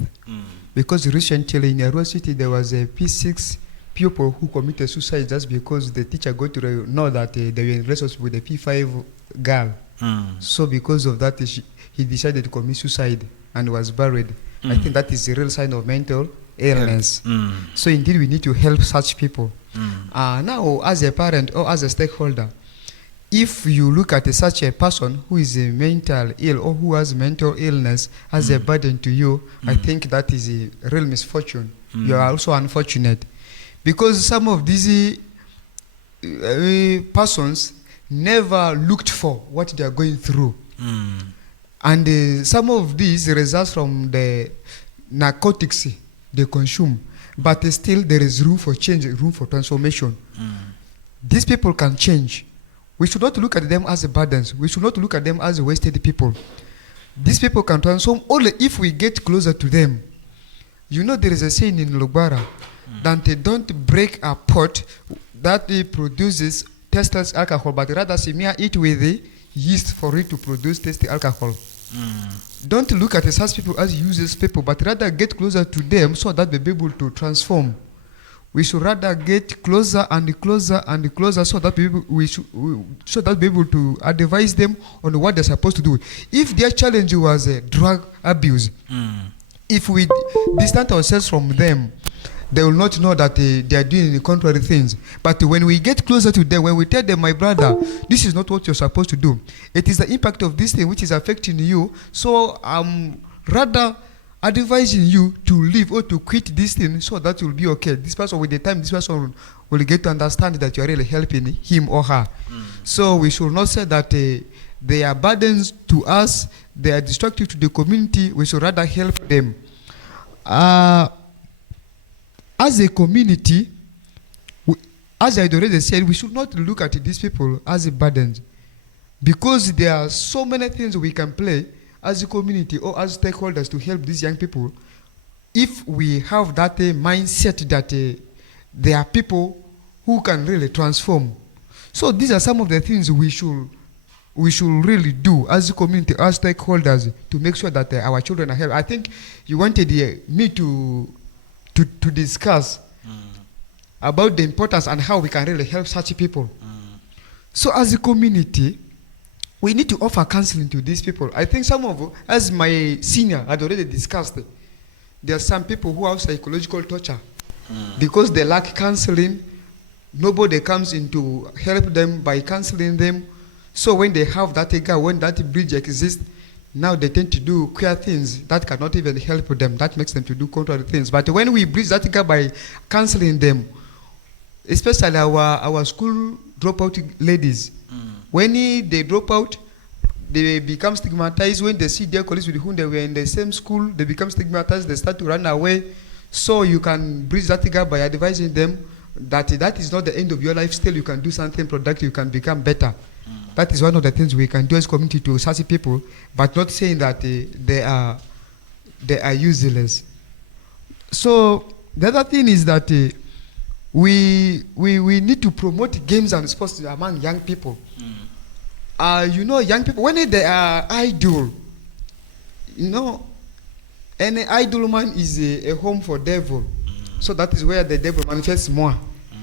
Because recently in Arua City, there was a P6 pupil who committed suicide just because the teacher got to know that they were in relationship with a P5 girl. So because of that, he decided to commit suicide and was buried. I think that is a real sign of mental illness. So indeed, we need to help such people. Now, as a parent or as a stakeholder, if you look at such a person who is a mental ill or who has mental illness as a burden to you, I think that is a real misfortune. You are also unfortunate. Because some of these persons never looked for what they are going through. And some of these results from the narcotics they consume. But still there is room for change, room for transformation. These people can change. We should not look at them as burdens. We should not look at them as wasted people. These people can transform only if we get closer to them. There is a saying in Lugbara that they don't break a pot that produces tasteless alcohol, but rather smear it with the yeast for it to produce tasty alcohol. Don't look at such people as useless people, but rather get closer to them so that they be able to transform. We should rather get closer and closer and closer so that we're able to advise them on what they're supposed to do. If their challenge was drug abuse, if we distance ourselves from them, they will not know that they are doing the contrary things. But when we get closer to them, when we tell them, my brother, this is not what you're supposed to do, it is the impact of this thing which is affecting you. So I'm rather advising you to leave or to quit this thing so that will be okay. This person, with the time, this person will get to understand that you're really helping him or her. So we should not say that they are burdens to us, they are destructive to the community. We should rather help them. As a community, as I already said, we should not look at these people as burdens, because there are so many things we can play as a community or as stakeholders to help these young people. If we have that mindset that there are people who can really transform. So these are some of the things we should really do as a community, as stakeholders, to make sure that our children are helped. I think you wanted me to discuss about the importance and how we can really help such people. So as a community, we need to offer counseling to these people. I think as my senior had already discussed, there are some people who have psychological torture because they lack counseling. Nobody comes in to help them by counseling them. So when they have that gap, when that bridge exists, now they tend to do queer things that cannot even help them. That makes them to do contrary things. But when we bridge that gap by counseling them, especially our school dropout ladies, when they drop out, they become stigmatized. When they see their colleagues with whom they were in the same school, they become stigmatized, they start to run away. So you can bridge that gap by advising them that that is not the end of your life. Still, you can do something productive, you can become better. That is one of the things we can do as community to such people, but not saying that they are useless. So the other thing is that we need to promote games and sports among young people. Young people, when they are idle, any idle man is a home for devil. So that is where the devil manifests more.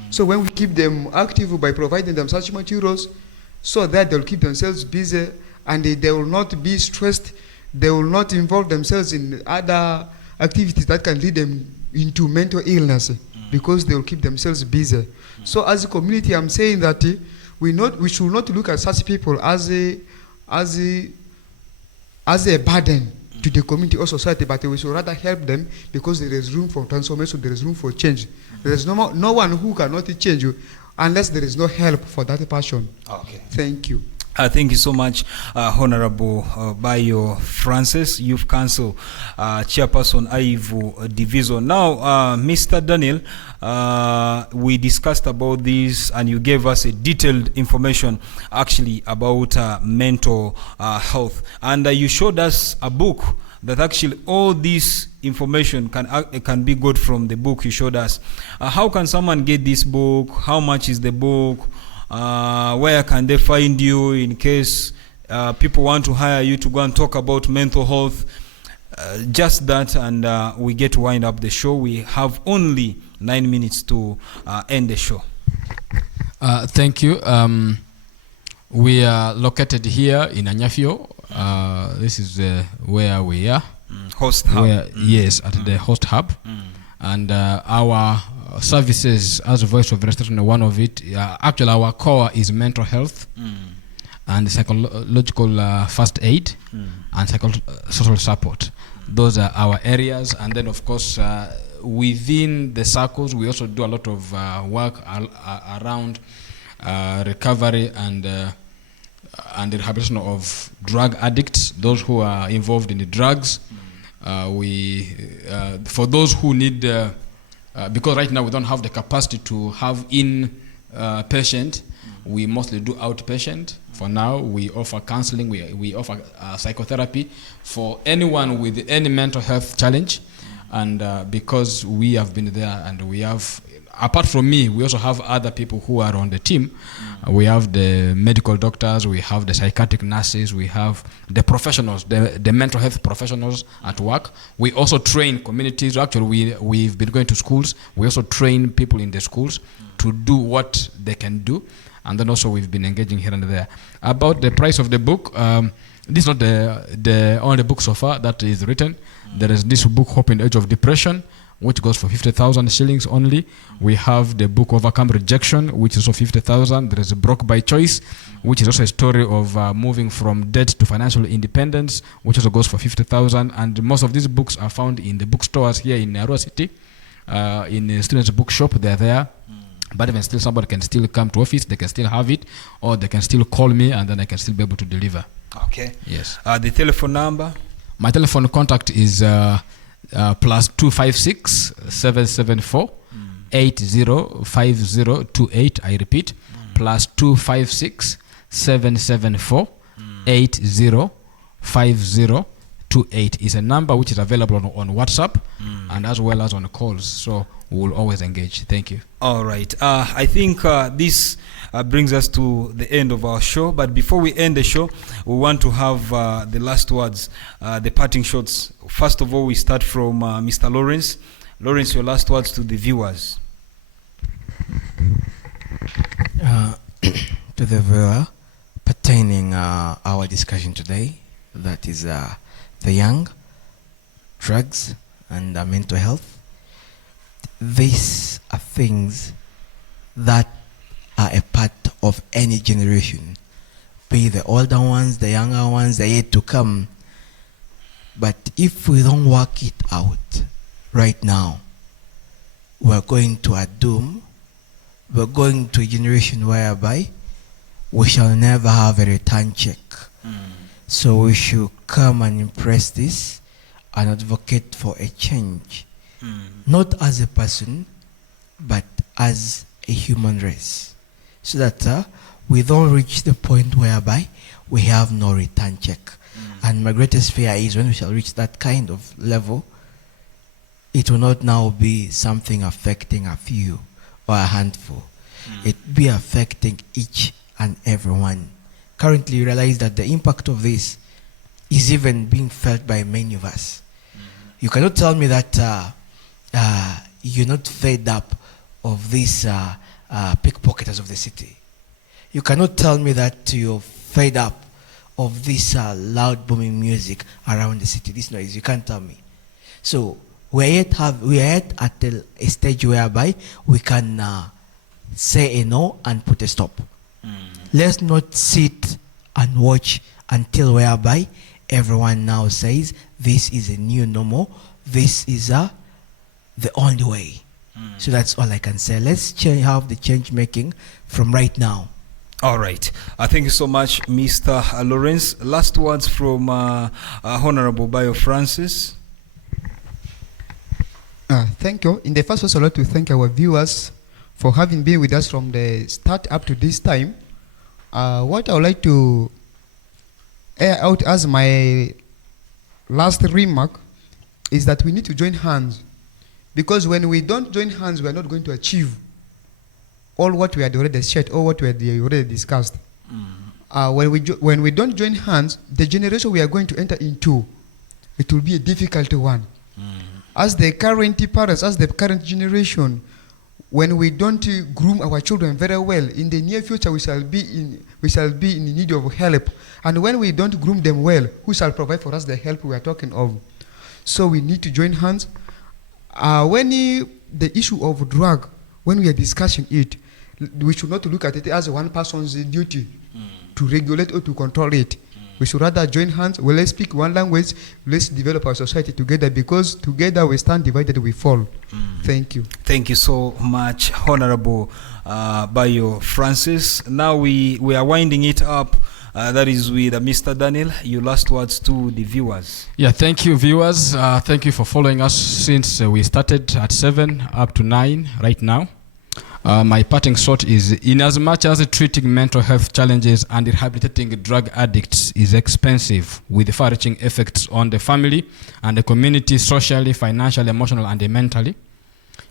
So when we keep them active by providing them such materials, so that they'll keep themselves busy and they will not be stressed, they will not involve themselves in other activities that can lead them into mental illness, because they will keep themselves busy. So as a community, I'm saying that we should not look at such people as a burden to the community or society, but we should rather help them, because there is room for transformation, there is room for change. There is no one who cannot change you unless there is no help for that person. Okay. Thank you. Thank you so much, Honorable Bayo Francis, Youth Council Chairperson, Aivu Division. Now, Mr. Daniel, we discussed about this and you gave us a detailed information actually about mental health. And you showed us a book that actually all this information can be got from the book you showed us. How can someone get this book? How much is the book? Where can they find you in case people want to hire you to go and talk about mental health? Just that, and we get to wind up the show. We have only 9 minutes to end the show. Thank you. We are located here in Anyafio. This is where we are. Host hub. Yes, at the host hub. And our services as a Voice of Restoration, one of it, actually our core is mental health and psychological first aid and social support. Those are our areas. And then of course within the circles we also do a lot of work around recovery and the rehabilitation of drug addicts, those who are involved in the drugs. For those who need because right now we don't have the capacity to have in-patient, we mostly do outpatient. For now, we offer counseling, we offer psychotherapy for anyone with any mental health challenge. And because we have been there and we have, apart from me, we also have other people who are on the team. We have the medical doctors, we have the psychiatric nurses, we have the professionals, the mental health professionals at work. We also train communities. Actually, we've been going to schools. We also train people in the schools to do what they can do. And then also we've been engaging here and there. About the price of the book, this is not the only book so far that is written. There is this book, Hope in the Age of Depression, which goes for 50,000 shillings only. We have the book Overcome Rejection, which is also 50,000. There is a Broke by Choice, which is also a story of moving from debt to financial independence, which also goes for 50,000. And most of these books are found in the bookstores here in Arua City. In the students' bookshop, they're there. But even still, somebody can still come to office, they can still have it, or they can still call me and then I can still be able to deliver. Okay. Yes. The telephone number? My telephone contact is plus 256 774 805028. I repeat, plus 256 774 805028 is a number which is available on WhatsApp and as well as on calls. So we'll always engage. Thank you. All right. I think this brings us to the end of our show. But before we end the show, we want to have the last words, the parting shots. First of all, we start from Mr. Lawrence. Lawrence, your last words to the viewers. To the viewer, pertaining our discussion today, that is the young, drugs, and mental health. These are things that are a part of any generation, be the older ones, the younger ones, the yet to come. But if we don't work it out right now, we're going to a doom. We're going to a generation whereby we shall never have a return check. So we should come and impress this and advocate for a change. Not as a person, but as a human race. So that we've all reached the point whereby we have no return check. And my greatest fear is when we shall reach that kind of level, it will not now be something affecting a few or a handful. It be affecting each and everyone. Currently, you realize that the impact of this is even being felt by many of us. You cannot tell me that you're not fed up of these pickpocketers of the city. You cannot tell me that you're fed up of this loud booming music around the city, this noise. You can't tell me. So we are yet at a stage whereby we can say a no and put a stop. Let's not sit and watch until whereby everyone now says this is a new normal, this is the only way. So that's all I can say. Let's have the change making from right now. All right. Thank you so much, Mr. Lawrence. Last words from Honorable Bayo Francis. Thank you. In the first place, I'd like to thank our viewers for having been with us from the start up to this time. What I would like to air out as my last remark is that we need to join hands, because when we don't join hands, we are not going to achieve all what we had already shared or what we had already discussed. When we don't join hands, the generation we are going to enter into, it will be a difficult one. As the current parents, as the current generation, when we don't groom our children very well, in the near future we shall be in need of help. And when we don't groom them well, who shall provide for us the help we are talking of? So we need to join hands. When the issue of drug, when we are discussing it, we should not look at it as one person's duty to regulate or to control it. We should rather join hands. Well, let's speak one language. Let's develop our society together, because together we stand, divided we fall. Thank you. Thank you so much, Honorable Bayo Francis. Now we are winding it up. That is with Mr. Daniel. Your last words to the viewers. Yeah, thank you, viewers. Thank you for following us since we started at 7 up to 9 right now. My parting shot is, in as much as treating mental health challenges and rehabilitating drug addicts is expensive with far-reaching effects on the family and the community socially, financially, emotionally, and mentally,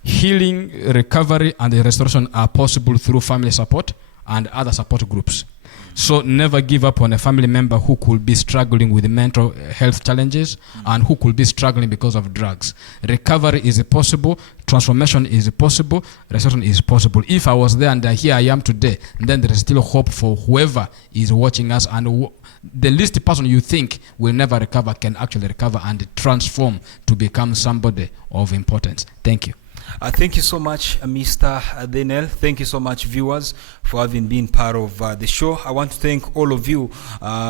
healing, recovery, and restoration are possible through family support and other support groups. So never give up on a family member who could be struggling with mental health challenges and who could be struggling because of drugs. Recovery is possible, transformation is possible, restoration is possible. If I was there and here I am today, then there is still hope for whoever is watching us, and the least person you think will never recover can actually recover and transform to become somebody of importance. Thank you. Thank you so much, Mr. Daniel. Thank you so much, viewers, for having been part of the show. I want to thank all of you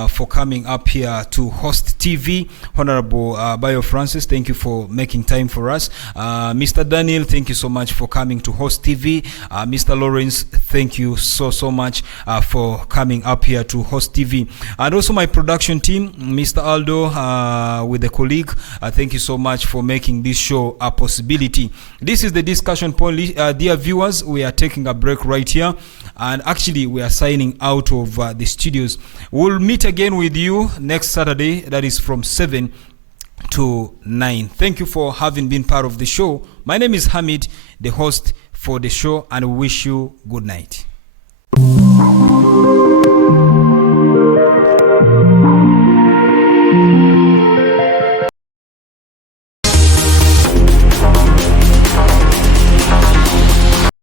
for coming up here to Host TV. Honorable Bayo Francis, thank you for making time for us. Mr. Daniel, thank you so much for coming to Host TV. Mr. Lawrence, thank you so much for coming up here to Host TV. And also my production team, Mr. Aldo, with a colleague, thank you so much for making this show a possibility. This is the discussion point. Dear viewers, we are taking a break right here, and actually we are signing out of the studios. We'll meet again with you next Saturday, that is from 7 to 9. Thank you for having been part of the show. My name is Hamid, the host for the show, and we wish you good night.